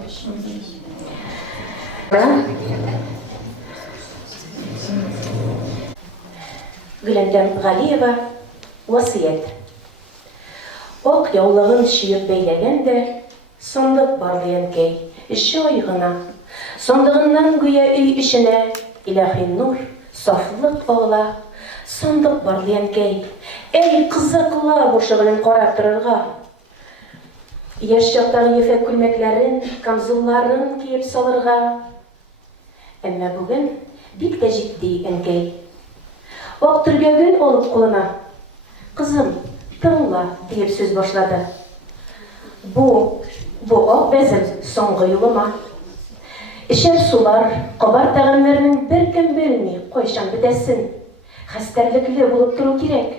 Gülendam Galiyeva, vasiyet. Ok yolların şiir beylagende, sonduq barlayan key, işi oygına. Sonduğundan güya üy işine, ilahi nur, saflık oğla. Sonduq barlayan key, ey kızıkla boşağının qarab durarga. Yaş çaqtagı yefek külmeklerin, kamzulların kiyip salırga. Emma bugün bik de ciddi enkey. Ok türgegün olup kuluna. Kızım, tыңla deyip söz başladı. Bu ok bezim soңғы yoluma. İşer sular, qabar tağamlarının bir kim bilmey qoyşan bidesin. Xəstərlikli bulup turu kirek,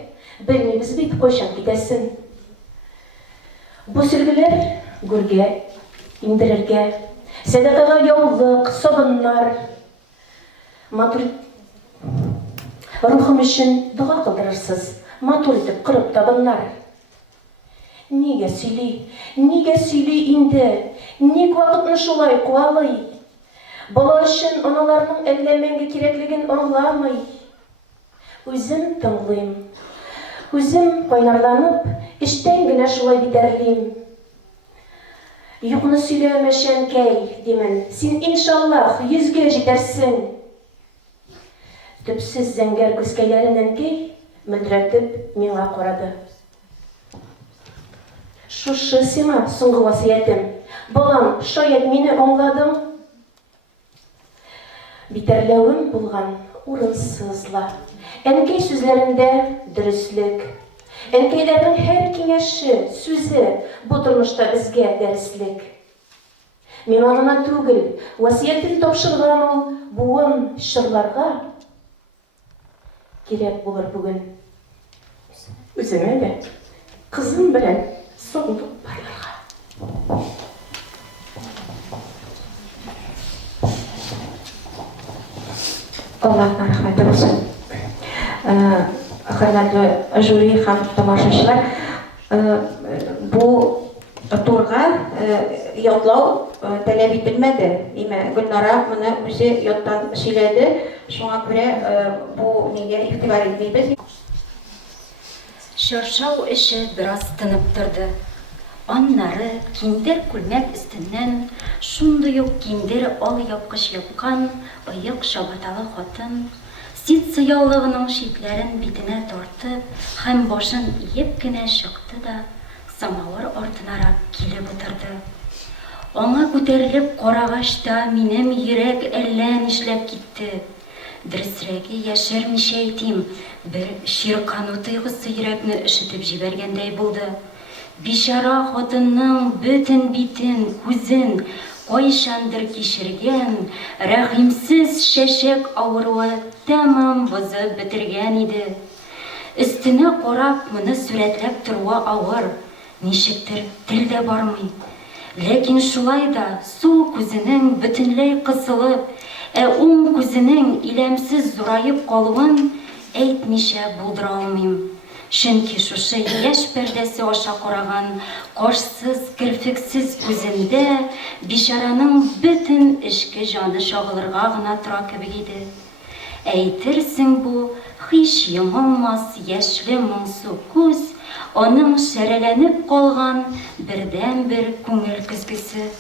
bilmey biz bit qoyşan gidesin. Bu sürgüler gürge, indirirge, sadaqaga yolluq, sobunlar. Matur ruhum için dua kıldırırsız, matur edip kırıp tabınlar. Nege söyley indi, nek vakitni şolay kualay. Bala için analarının ellemenge kerekligin anlamay. Özüm tыңлыйм, özüm kaynarlanıp, işten gine şolay biterliyim. Yuqni söylemeşen key, demin, sen inşallah 100'ge jetersin. Tüpsüz zəngər küskəylerinden key, müldüretip mena qaradı. Şuшы sena soңғы vasiyetim. Balam, şayet meni anladın. Biterlewim bulgan urınsızla. Enkey sözlerinde dürüstlük. Enkeylerin her kengeşi, sözü bu turmuşta bizge derslik. Men anına tugil, vasiyetin topşırgan ol, buğun şırlarga gerek bulur bugün. Özüme de, kızım bilen soğuduk barlarga. Allah'tan rahmet olsun. Hürmetli jüri ham tamaşaçılar, bu turga yotlау talep edilmedi. Gülnara bunu bize yottan söyledi. Şuna göre bu neye ihtibar etmeyimiz. Şarşau işi biraz tınıp durdu. Anları kinder külmek üstünden şunday yok kinder al yapkış yapkan ayık şabatalı hatın sit sıyallığının şitlerin bitine tortup hem başın yepkine çıktı da samavır ortınarak kilip oturdu. Ona көтеріліп qorağaçta minem yürek ellen işlep gitti. Dürüsregi yaşarmış eytim, bir şirkanu tıyğısı yürekni üşütüp jibergendey buldu. Бишара хатынның бөтен битен, күзен кайчандыр кичергән, рәхимсез шәшәк авыруы тәмам бозып бетергән иде. Өстенә карап, моны сурәтләп торуы авыр, ничектер тел дә бармый. Ләкин шулай да сул күзенең бөтенләй кысылып, уң күзенең иләмсез зурайып калуын әйтмичә булдыра алмыйм. Чөнки шушы яшь пәрдәсе аша караган, кашсыз, керфексез күзендә бишараның бөтен эчке җаны шагылырга гына тора кебек иде. Әйтерсең, бу һич йомылмас яшьле моңсу күз, аның шәрәләнеп калган бердән-бер күңел көзгесе.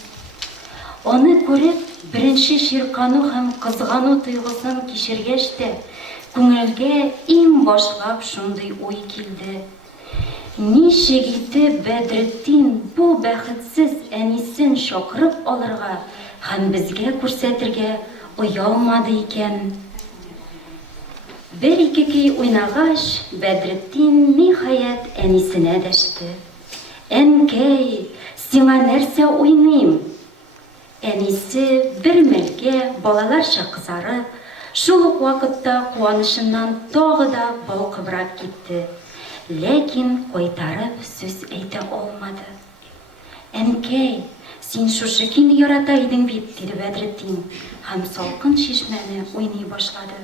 Аны күреп, беренче чиркану һәм кызгану тойгысын кичергәч тә, күңелгә иң башлап шундый уй килде. Ничек итеп Бәдретдин бу бәхетсез әнисен чакырып алырга һәм безгә күрсәтергә оялмады икән? Бер-ике көй уйнагач, Бәдретдин ниһаять әнисенә дәште. Әнкәй, сиңа нәрсә уйныйм? Әнисе бер мәлгә балаларча кызарып, шул ук вакытта куанышыннан тагы да балкыбрак китте. Ләкин кайтарып сүз әйтә алмады. Әнкәй, син шушы көйне ярата идең бит, диде Бәдретдин, һәм салкын чишмәне уйный башлады.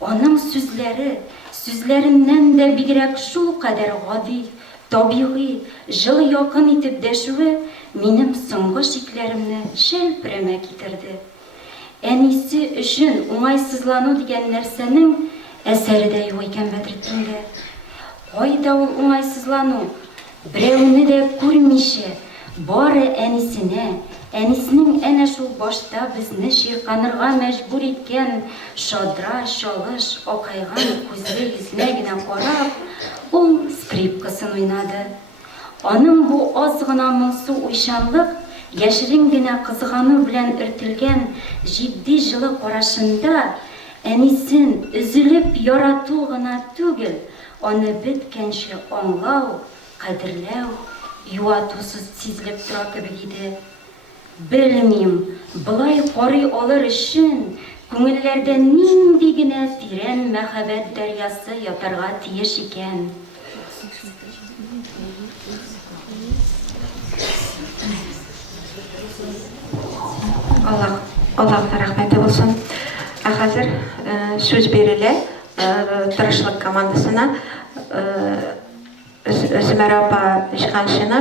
Аның сүзләреннән дә бигрәк шул кадәр гади, табигый, җылы якын итеп дәшүе минем соңгы шикләремне шәлперәмә китерде. Әнисе өчен уңайсызлану дигән нәрсәнең әсәре дә юк икән Бәдретдингә. Кайда ул уңайсызлану? Берәүне дә күрмичә, бары әнисенә, әнисенең әнә шул башта безне чирканырга мәҗбүр иткән шадра, чалыш, акайган күзле йөзенә генә карап, ул скрипкасын уйнады. Аның бу аз гына моңсу уйчанлык, яшерен генә кызгану белән өртелгән җитди җылы карашында әнисен өзелеп ярату гына түгел, аны беткәнче аңлау, кадерләү, юатусыз сизелеп тора кебек иде. Белмим, былай карый алыр өчен күңелләрдә нинди генә тирән мәхәббәт дәрьясы ятарга тиеш икән. Аллаһка рәхмәте булсын. Хәзер сүз бирелә тырышлык командасына. Зөмәрә апа җиһаншина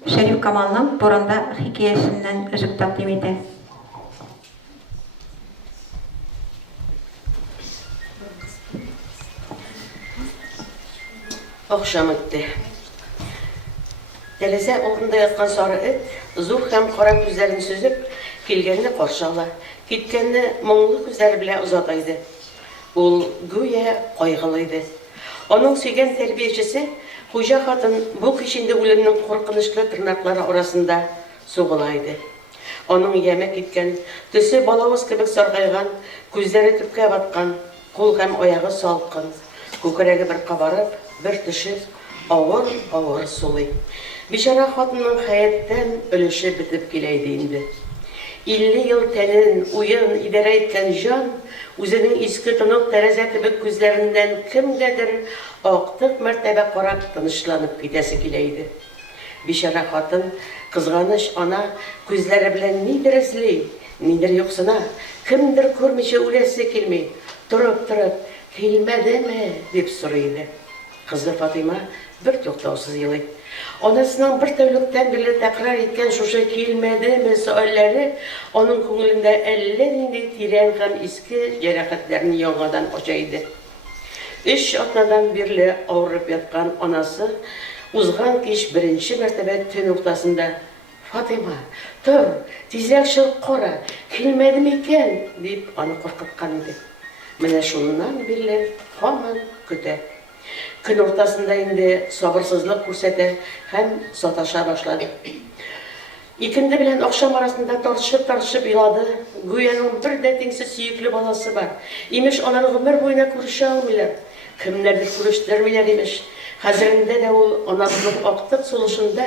Шәриф Камалның Боранда хикәясеннән өзеп тәкъдим итә. Акшам үтте. Тәрәзә алдында яткан сары эт, зур һәм кара күзләрен сөзеп, килгәнне каршы ала, киткәнне моңлы күзләре белән озата иде. Ул гүя кайгылы иде. Аның сөйгән тәрбиячесе хуҗа хатын бу кичендә үлемнең куркынычлы тырнаклары арасында сугыла иде. Аның яме киткән, төсе балавыз кебек саргайган, күзләре төпкә баткан, кул һәм аягы салкын, күкрәге бер кабарып, бер төшеп, авыр сулый. Бишара хатынның хәяттән өлеше бетеп килә иде инде. 50 ел тәнен, уен идарә иткән җан үзенең иске тонык тәрәзә кебек күзләреннән кемгәдер актык мәртәбә карап тынычланып китәсе килә иде. Бишара хатын кызганыч ана күзләре белән нидер эзли, нидер юксына, кемдер күрмичә үләсе килми, турып, килмәдеме дип сорый иде. Кызы Фатыйма бер туктаусыз елый. Анасының бер тәүлектән бирле тәкрар иткән шушы килмәдеме сөальләре аның күңелендә әллә нинди тирән һәм иске җәрәхәтләрне яңадан ача иде. 3 атнадан бирле авырып яткан анасы узган кич беренче мәртәбә төн уртасында Фатыйма, тор, тизрәк чыгып кара, килмәдеме икән дип аны куркыткан иде. Менә шуннан бирле һаман көтә. Көн уртасында инде сабырсызлык күрсәтә һәм саташа башлады. Икенде белән акшам арасында тартышып елады. Гүяның бер дә тиңсез сөекле баласы бар. Имеш, алар гомер буена күрешә алмыйлар. Кемнәрдер күрештермиләр имеш. Хәзерендә дә ул анасының актык сулышында,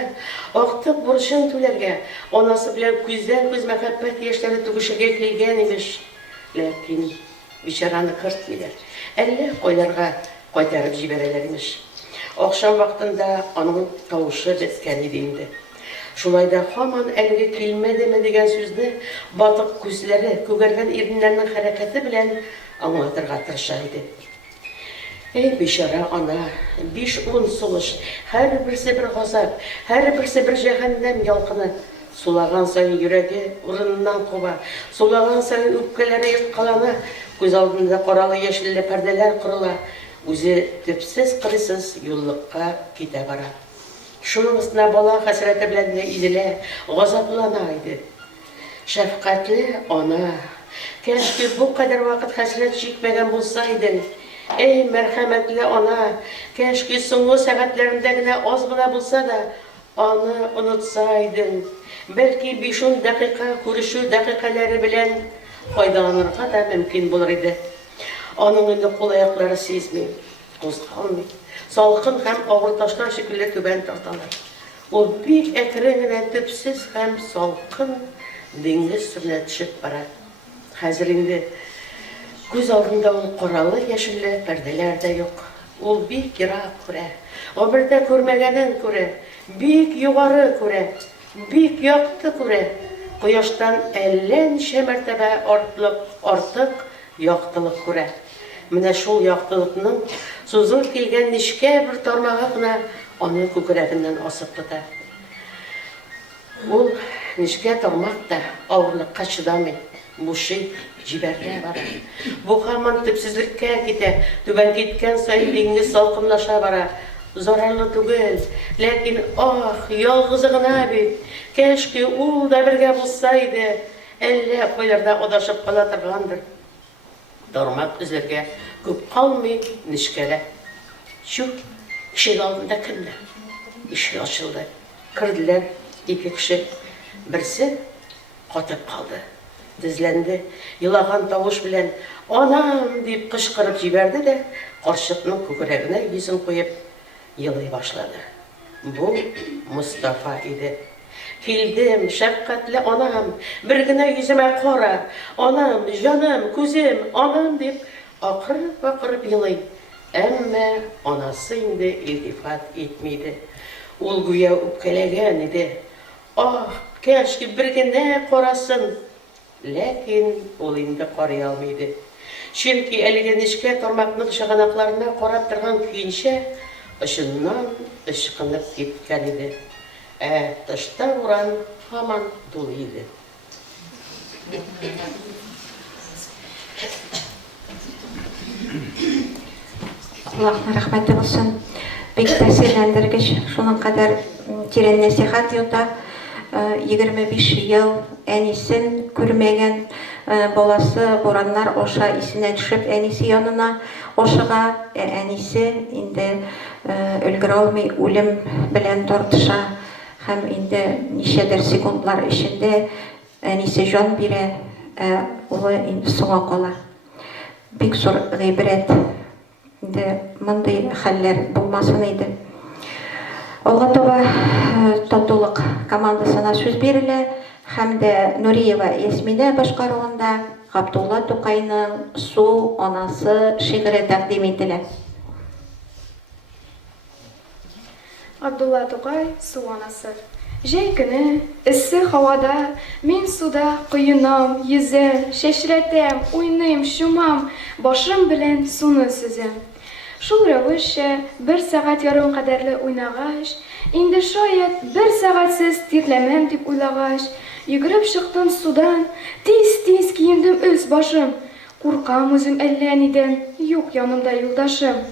актык бурычын түләргә, анасы белән күздән күз мәхәббәт яшьләре түгешергә килгән имеш. Ләкин бичараны кыртмыйлар. Әллә кайларга кайтарып җибәрәләр имеш. Акшам вакытында аның тавышы беткән иде инде. Шулай да һаман әлеге килмәдеме дигән сүзне батык күзләре, күгәргән иреннәрнең хәрәкәте белән аңлатырга тырыша иде. Эй, бишара ана, 5-10 сулыш, һәрберсе бер газап, һәрберсе бер җәһәннәм ялкыны. Сулаган сайын йөрәге урыныннан куба, сулаган сайын үпкәләре ирткалана, күз алдында каралы яшелле пәрдәләр корыла, үзе төпсез кырысыз юллыкка китә бара. Шуның өстенә бала хәсрәте белән изелә, газаплана иде. Шәфкатьле ана, кәшке бу кадәр вакыт хәсрәт чикмәгән булса иде. Эй, мәрхәмәтле ана, кәшке соңгы сәгатьләрендә генә аз гына булса да, аны онытса идең. Бәлки 5-10 дакыйка күрешү дакыйкалары белән файдаланырга да мөмкин булыр иде. Аның инде кул-аяклары сизми, кузгалмый, салкын һәм авыр ташлар шикелле түбән тарталар. Ул бик әкрен генә төпсез һәм салкын диңгез төбенә төшеп бара. Хәзер инде күз алдында ул каралы яшелле пәрдәләр дә юк. Ул бик ерак күрә, гомердә күрмәгәнен күрә, бик югары күрә, бик якты күрә. Кояштан әллә ничә мәртәбә артык яктылык күрә. Менә шул яктылыкның сузылып килгән нечкә бер тармагы гына аны күкрәгеннән асып тота. Ул нечкә тармак та авырлыкка чыдамый, бушый, җибәргә бара. Бу һаман төпсезлеккә китә, түбән киткән сайын диңгез салкынлаша бара. Зарарлы түгел, ләкин ялгызы гына бит. Кәшке ул да бергә булса иде, әллә кайларда адашып кала торгандыр. Тармак үзләргә күп калмый нечкәлә. Шу, ишек алдында кемдер? Ишек ачылды. Кирделәр 2 кеше. Берсе катып калды. Тезләнде, елаган тавыш белән «Анам!» дип кычкырып җибәрде дә, карчыкның күкрәгенә йөзен куеп елый башлады. Бу Мустафа иде. Килдем, шәфкатьле анам, бер генә йөземә кара, анам, җаным, күзем, анам дип акырып елый. Әмма анасы инде илтифат итмиде. Ул гүя үпкәләгән иде. Кәшке бер генә карасын. Ләкин ул инде карый алмый. Чөнки әлеге нечкә тармакның чыганакларына карап торган көенчә ышыннан ышкынып киткән иде. Тышта уран һаман тулы иде. Аллаһның рәхмәте булсын. Бик тәэсирләндергеч, шуның кадәр тирән нәсихат юта. 25 ел әнисен күрмәгән баласы бураннар аша исенә төшеп әнисе янына ашыга, әнисе инде өлгерә алмый үлем белән тартыша һәм инде ничәдер секундлар эчендә әнисе җан бирә, улы инде соңга кала. Бик зур гыйбрәт. Инде мондый хәлләр булмасын иде. Алга таба татулык командасына сүз бирелә һәм дә Нуриева Ясминә башкаруында Габдулла Тукайның «Су анасы» шигыре тәкъдим ителә. Габдулла Тукай «Су анасы». Җәй көне, эссе һавада, мин суда коенам, йөзәм, чәчрәтәм, уйныйм, шумам, башым белән суны сөзәм. Шул рәвешчә 1 сәгать ярым кадәрле уйнагач, инде шаят 1 сәгатьсез тирләмәм дип уйлагач, йөгереп чыктым судан, тиз-тиз киендем үз башым. Куркам үзем әллә нидән, юк янымда юлдашым.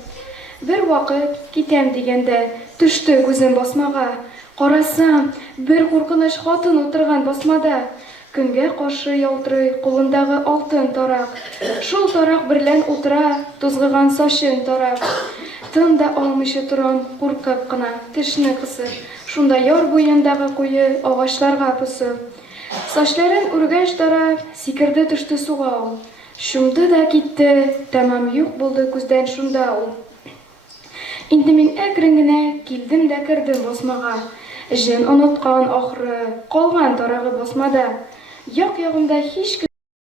Бер вакыт китәм дигәндә, төште күзем басмага. Карасам, бер куркыныч хатын утырган басмада. Көнгә каршы ялтырый кулындагы алтын тарак. Шул тарак берлән утыра, тузгыган сачын тарак. Тын да алмыйча торам, куркып кына, тешне кысып. Шунда яр буендагы куе агачларга посып. Сачларын үргәч тарап, сикерде төште суга ул. Шунда да китте, тәмам юк булды күздән шунда ул. Инде мин әкрен генә килдем дә кердем басмага. Җен оныткан ахры, калган тарагы басмада. Як-ягымда һич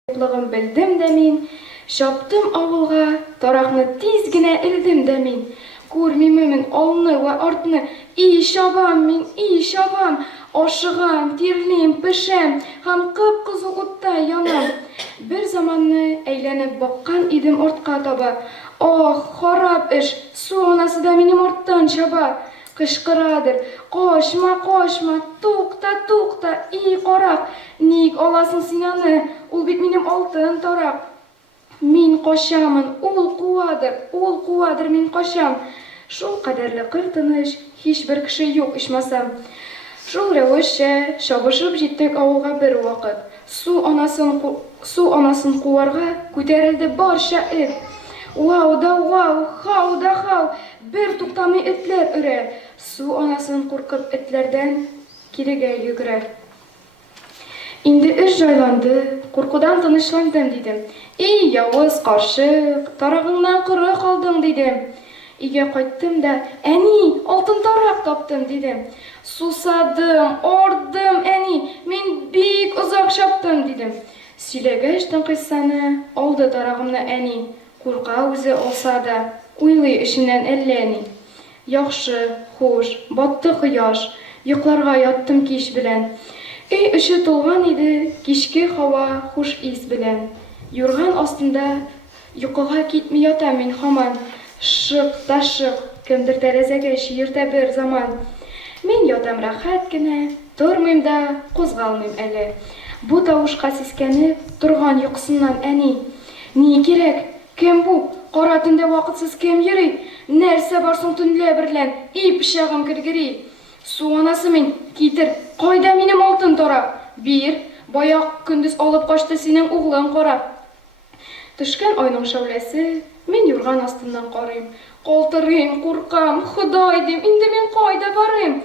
юклыгын белдем дә мин. Чаптым авылга, таракны тиз генә элдем дә мин. Күрмиме мин алны ва артны, и чабам мин, и чабам. Ашыгам, тирлим, пешәм, һәм кып-кызыл утта янам. Бер заманны әйләнеп баккан идем артка таба. Ах, харап эш, су анасы да минем арттан чаба. Кычкырадыр, качма, качма, тукта, тукта, и карак. Ник аласың син аны, ул бит минем алтын тарак. Мин качамын, ул куадыр, мин качам. Шул кадәрле кыртыныч, һичбер кеше юк ичмасам. Шул рәвешчә чабышып җиттек авылга бер вакыт. Су анасын куарга күтәрелде барча эт. Вау да вау, хау да хау, бер туктамый этләр өрә. Су анасын куркып этләрдән кирегә йөгерә. Инде эш җайланды, куркудан тынычландым дидем. И явыз карчык, тарагыңнан коры калдың дидем. Өйгә кайттым да, әни, алтын тарак таптым дидем. Сусадым, ордым, әни, мин бик озак чаптым дидем. Сөйләгәч кыйссаны, алды тарагымны әни. Курка үзе алса да, уйлый эшеннән әллә ни. Яхшы, хуш, батты кояш, йокларга яттым кич белән. Өй эше тулган иде, кичке һава хуш ис белән. Юрган астында йокыга китми ятам мин һаман. Шык та шык, кемдер тәрәзәгә чиертә бер заман. Мин ятам рәхәт кенә, тормыйм да, кузгалмыйм әле. Бу тавышка сискәнеп торган йокысыннан әни. Ни кирәк? Кем бу? Кара төндә вакытсыз кем йөри? Нәрсә барсың төнлә берлән? И пычагым кергери. Су анасы мин, китер. Кайда минем алтын тарак? Бир, баяк көндез алып качты синең углың кара. Төшкән айның шәүләсе, мин юрган астыннан карыйм. Калтырыйм, куркам, Ходай дим, инде мин кайда барыйм?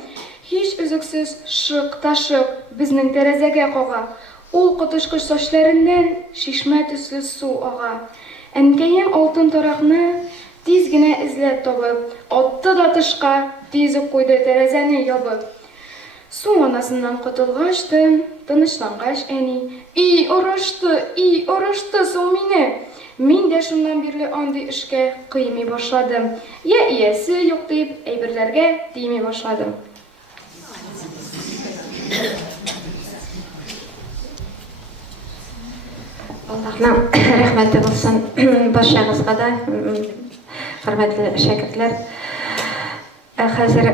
Һич өзексез шык та шык безнең тәрәзәгә кага. Ул котышкыч сачларыннан шишмә төсле су ага. Әнкәем алтын таракны тиз генә эзләп табып, атты да тышка, тиз үк куйды тәрәзәне ябып. Су анасыннан котылгач, тынычлангач әни, и орышты соң мине. Мин дә шуннан бирле андый эшкә кыймый башладым. Я иясе юк дип, әйберләргә тими башладым. Аллаһның рәхмәте булсын барчагызга да, хөрмәтле шәкертләр. Хәзер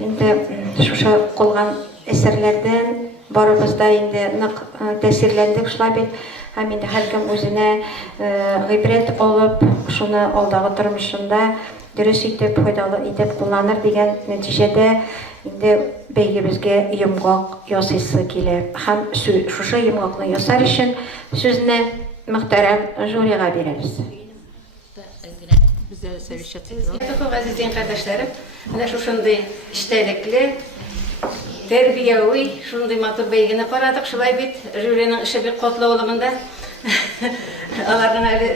инде шушы калган әсәрләрдән барыбыз да инде нык тәэсирләндек шулай бит. Һәм инде һәркем үзенә гыйбрәт алып, шуны алдагы тормышында дөрес итеп, файдалы итеп кулланыр дигән нәтиҗәдә инде бәйгебезгә йомгак ясыйсы килә. Һәм шушы йомгакны ясар өчен сүзне мөхтәрәм жюрига бирәбез. Газизин кардәшләрем, менә шушындый эчтәлекле, тәрбияви, шундый матур бәйгене карадык, шулай бит жюриның эше бик катлаулыгында. Аларның әле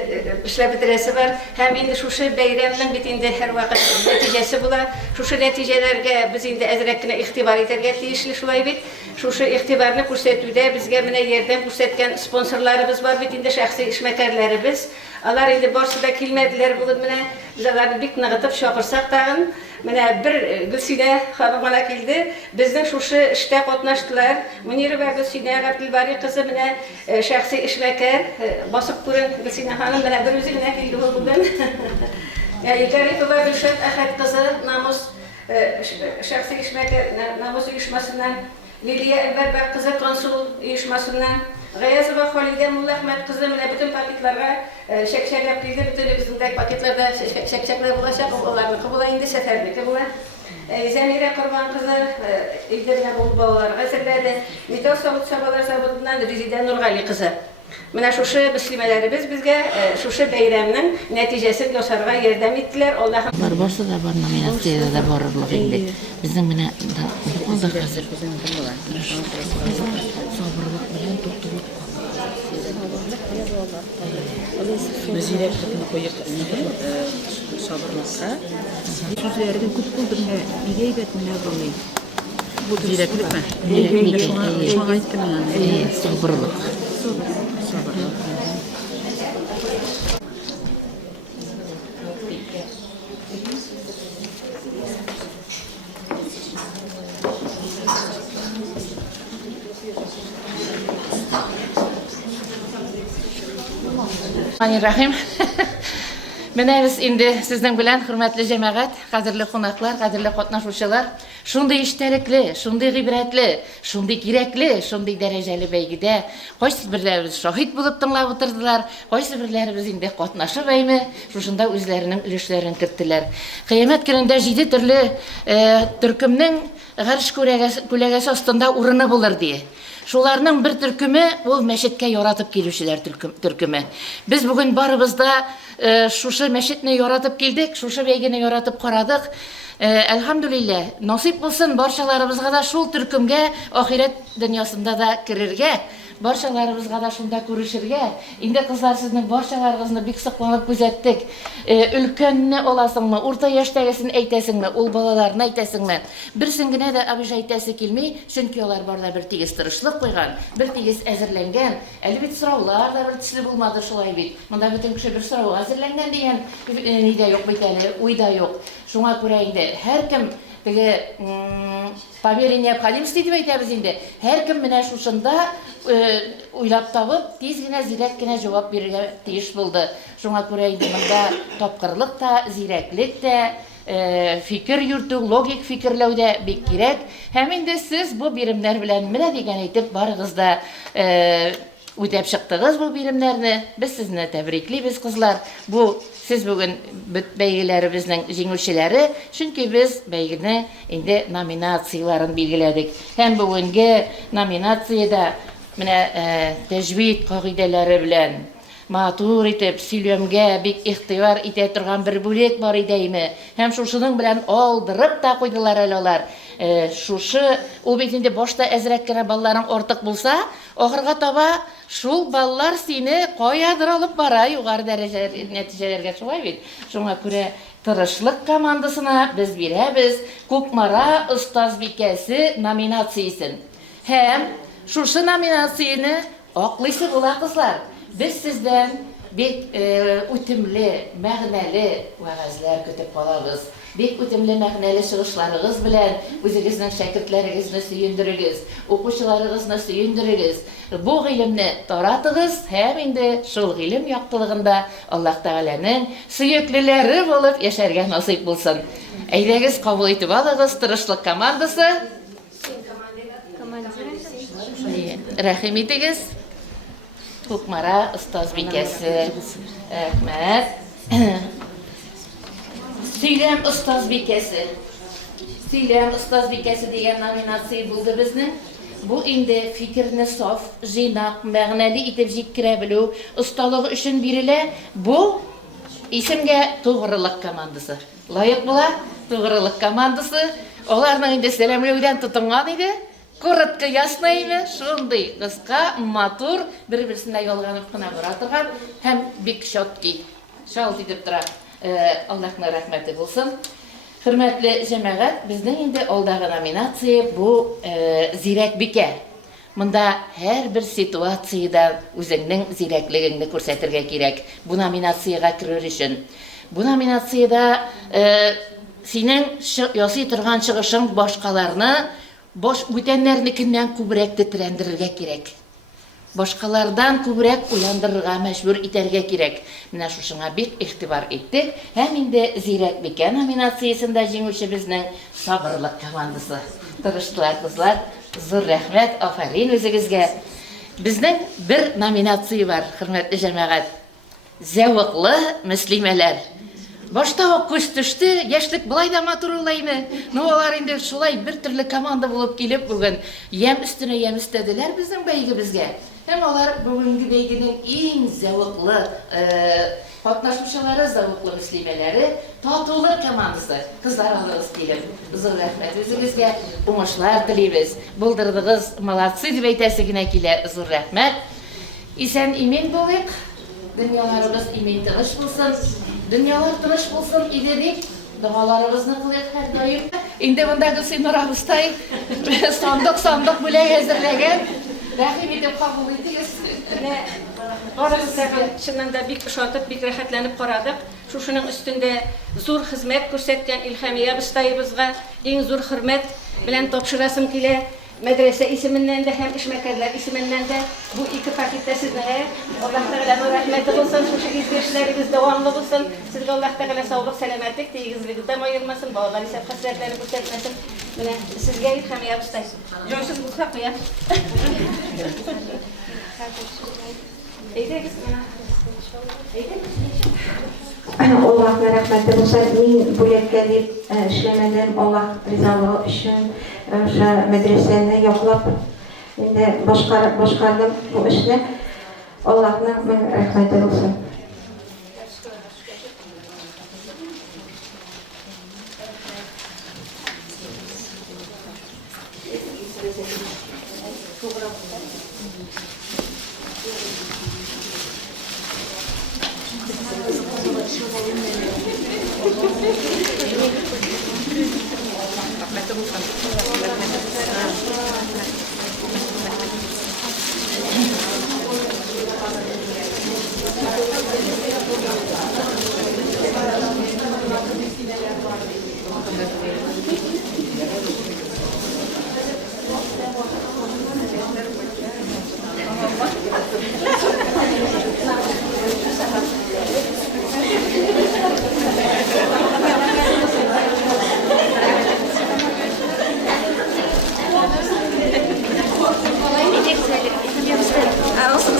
эшләп бетерәсе бар. Һәм инде шушы бәйрәмнең бит инде һәр вакыт нәтиҗәсе була. Шушы нәтиҗәләргә без инде әзрәк кенә игътибар итәргә тиешле, шулай бит. Шушы игътибарны күрсәтүдә безгә менә ярдәм күрсәткән спонсорларыбыз бар бит инде, шәхси эшмәкәрләребез. Алар инде барсы да килмәделәр бүген менә. Без аларны бик ныгытып чакырсак тагын, менә бер Гөлсинә ханым гына килде. Безнең шушы эштә катнаштылар. Мөнира ва Гөлсинә Габдулбари кызы менә шәхси эшмәкәр. Басып күрен Гөлсинә ханым менә бер үзе генә килде бүген. Игаритова Гөлшат Әхәт кызы намус шәхси эшмәкәр намус оешмасыннан, Лилия Әлбәрбәк кызы консул оешмасыннан, Гаязова Халидә Муллахмәт кызы менә бөтен пакетларга шәкшәгә килде, бөтен бездә пакетларда шәкшәкләр булачак, аларны кабул инде сәфәрнеке була. Зәмирә Корбан кызы өйдә булып балаларга әзерләде. Металл заводлар заводыннан Резидә Нургали кызы. Менә шушы мөслимәләребез безгә шушы бәйрәмнең нәтиҗәсен ясарга ярдәм иттеләр. Аллаһ Барбасы да бар, номинацияләрдә да барырлык инде. Безнең менә алда хәзер сабырлык белән туктылык. Без ирек кына куйып, сабырлыкка. Сүзләрдә күп булды менә, бик әйбәт менә булмый. Зирәклекме? Шуңа әйттем мин. Сабырлык. Сабырлык. Рахим. Менә без инде сезнең белән, хөрмәтле җәмәгать, кадерле кунаклар, кадерле катнашучылар, шундый иштәлекле, шундый гыйбрәтле, шундый кирәкле, шундый дәрәҗәле бәйгедә кайсы бирләребез шаһит булып тыңлап утырдылар, кайсы бирләребез инде катнашып әйме, шушында үзләренең өлешләрен керттеләр. Кыямәт көнендә 7 төрле төркемнең гәрш күләгәсе астында урыны булыр ди. Шуларның бір төркеме ул мәчеткә яратып килүчеләр төркеме. Без бүген барыбыз да шушы мәчетне яратып килдек, шушы бәйгене яратып карадык. Әлхәмдүлилләh, насип булсын барчаларыбызга да шул төркемгә ахирет дөньясында да керергә, барчаларыбызга да шунда күрешергә. Инде кызлар, сезнең барчаларыгызны бик сакланып күзәттек. Өлкәнне аласыңмы, урта яшьтәгесен әйтәсеңме, ул балаларны әйтәсеңме? Берсен генә дә абыйжа әйтәсе килми, чөнки алар барда бер тигез тырышлык куйган, бер тигез әзерләнгән. Әле бит сораулар да бер төсле булмады шулай бит. Монда бөтен кеше бер сорауга әзерләнгән дигән нидә юк бит әле, уйда юк. Шуңа күрә инде һәркем теге поверие необходимости дип әйтәбез инде. Һәркем менә шушында уйлап табып, тиз генә, зирәк кенә җавап бирергә тиеш булды. Шуңа күрә инде монда тапкырлык та, зирәклек тә, фикер йөртү, логик фикерләүдә бик кирәк. Һәм инде сез бу биремнәр белән менә дигән әйтеп барыгыз да үтәп чыктыгыз бу биремнәрне. Без сезне тәбриклибез, кызлар. Бу сез бүген бәйгеләребезнең җиңүчеләре, чөнки без бәйгене инде номинацияларын билгеләдек. Һәм бүгенге номинациядә менә тәҗвид кагыйдәләре белән матур итеп сөйләмгә бик ихтибар итә торган бер бүлек бар идеме. Һәм шушының белән алдырып та куйдылар әле алар. Шушы ул бит инде башта әзрәк кенә балларың артык булса, ахырга таба шул баллар сине каядыр алып бара, югары дәрәҗә нәтиҗәләргә, шулай бит. Шуңа күрә тырышлык командасына без бирәбез Күкмара остазбикәсе номинациясын. Һәм шушы номинацияны аклыйсы була, кызлар. Без сездән бик үтемле, мәгънәле вәгазьләр көтеп калабыз. Бик үтемле, мәгънәле чыгышларыгыз белән үзегезнең шәкертләрегезне сөендерегез, укучыларыгызны сөендерегез. Бу гыйлемне таратыгыз һәм инде шул гыйлем яктылыгында Аллаһ Тәгаләнең сөеклеләре булып яшәргә насыйп булсын. Әйдәгез, кабул итеп алыгыз, тырышлык командасы. Рәхим итегез. Күкмара остазбикәсе. Рәхмәт. Сөйләм остазбикәсе. Сөйләм остазбикәсе дигән номинация булды безнең. Бу инде фикерне саф, җыйнак, мәгънәле итеп җиткерә белү осталыгы өчен бирелә. Бу исемгә тугрылык командасы. Лаек була, тугрылык командасы. Аларның инде сәламләүдән тотынган иде. Коротко, ясныймы, шундый кыска, матур, бер-берсенә ялганып кына бара торган һәм бик шатки. Шалт итеп тора. Аллаһның рәхмәте булсын. Хөрмәтле җәмәгать, безнең инде алдагы номинация бу зирәк бикә. Монда һәрбер ситуациядә үзеңнең зирәклегеңне күрсәтергә кирәк. Бу номинациягә керер өчен. Бу номинациядә синең ясый торган чыгышың башкаларны Boş үтәннәрнекеннән күбрәк тетрәндерергә кирәк. Башкалардан күбрәк уяндырырга мәҗбүр итәргә кирәк. Менә шушыңа бик игътибар иттек. Һәм инде зирәк бикә номинациясендә җиңүче безнең сабырлык командасы. Тырыштылар, кызлар. Зур рәхмәт, афарин үзегезгә. Безнең бер номинация бар, хөрмәтле җәмәгать. Зәвыклы мөслимәләр. Башта ук күз төште, яшьлек былай да матур улаймы? Ну, алар инде шулай бер төрле команда булып килеп бүген ям өстенә ям өстәделәр безнең бәйгебезгә. Һәм алар бүгенге бәйгенең иң зәвыклы катнашучылары, зәвыклы мөслимәләре Татулык командасы. Кызлар алыгыз килеп, зур рәхмәт үзегезгә, уңышлар телибез. Булдырдыгыз, молодцы дип әйтәсе генә килә, зур рәхмәт. Исән имин булыйк. Дөньяларыбыз имин тыныч булсын. Дөньялар тыныч булсын иде дип, дуаларыбызны кылыйк һәр даим. Инде монда Гөлсинур абыстай сандык бүләк әзерләгән. Рәхим итеп кабул итегез. Чыннан да бик ошатып, бик рәхәтләнеп карадык. Шушының өстендә зур хезмәт күрсәткән Илһамия абыстайыбызга иң зур хөрмәт белән тапшырасым килә. Мәдрәсә исеменнән дә һәм эшмәкәрләр исеменнән дә бу ике пакетта сезгә Аллаһ Тәгаләнең рәхмәте булсын, шушы изгешләрегез дәвамлы булсын. Сезгә Аллаһ Тәгалә саулык, сәламәтлек, тигезлегездән аермасын, балалар исәп хәсрәтләрен күрсәтмәсен. Менә сезгә Илһамия абыстай. Җойсыз булса куя. Әйдәгез менә. Аллаһ рәхмәте булсын. Мин бүләккә дип эшләмәдем. Аллаһ ризалыгы өчен мәдрәсәне яклап инде башкардым бу эшне. Аллаһның рәхмәте булсын. Olsun,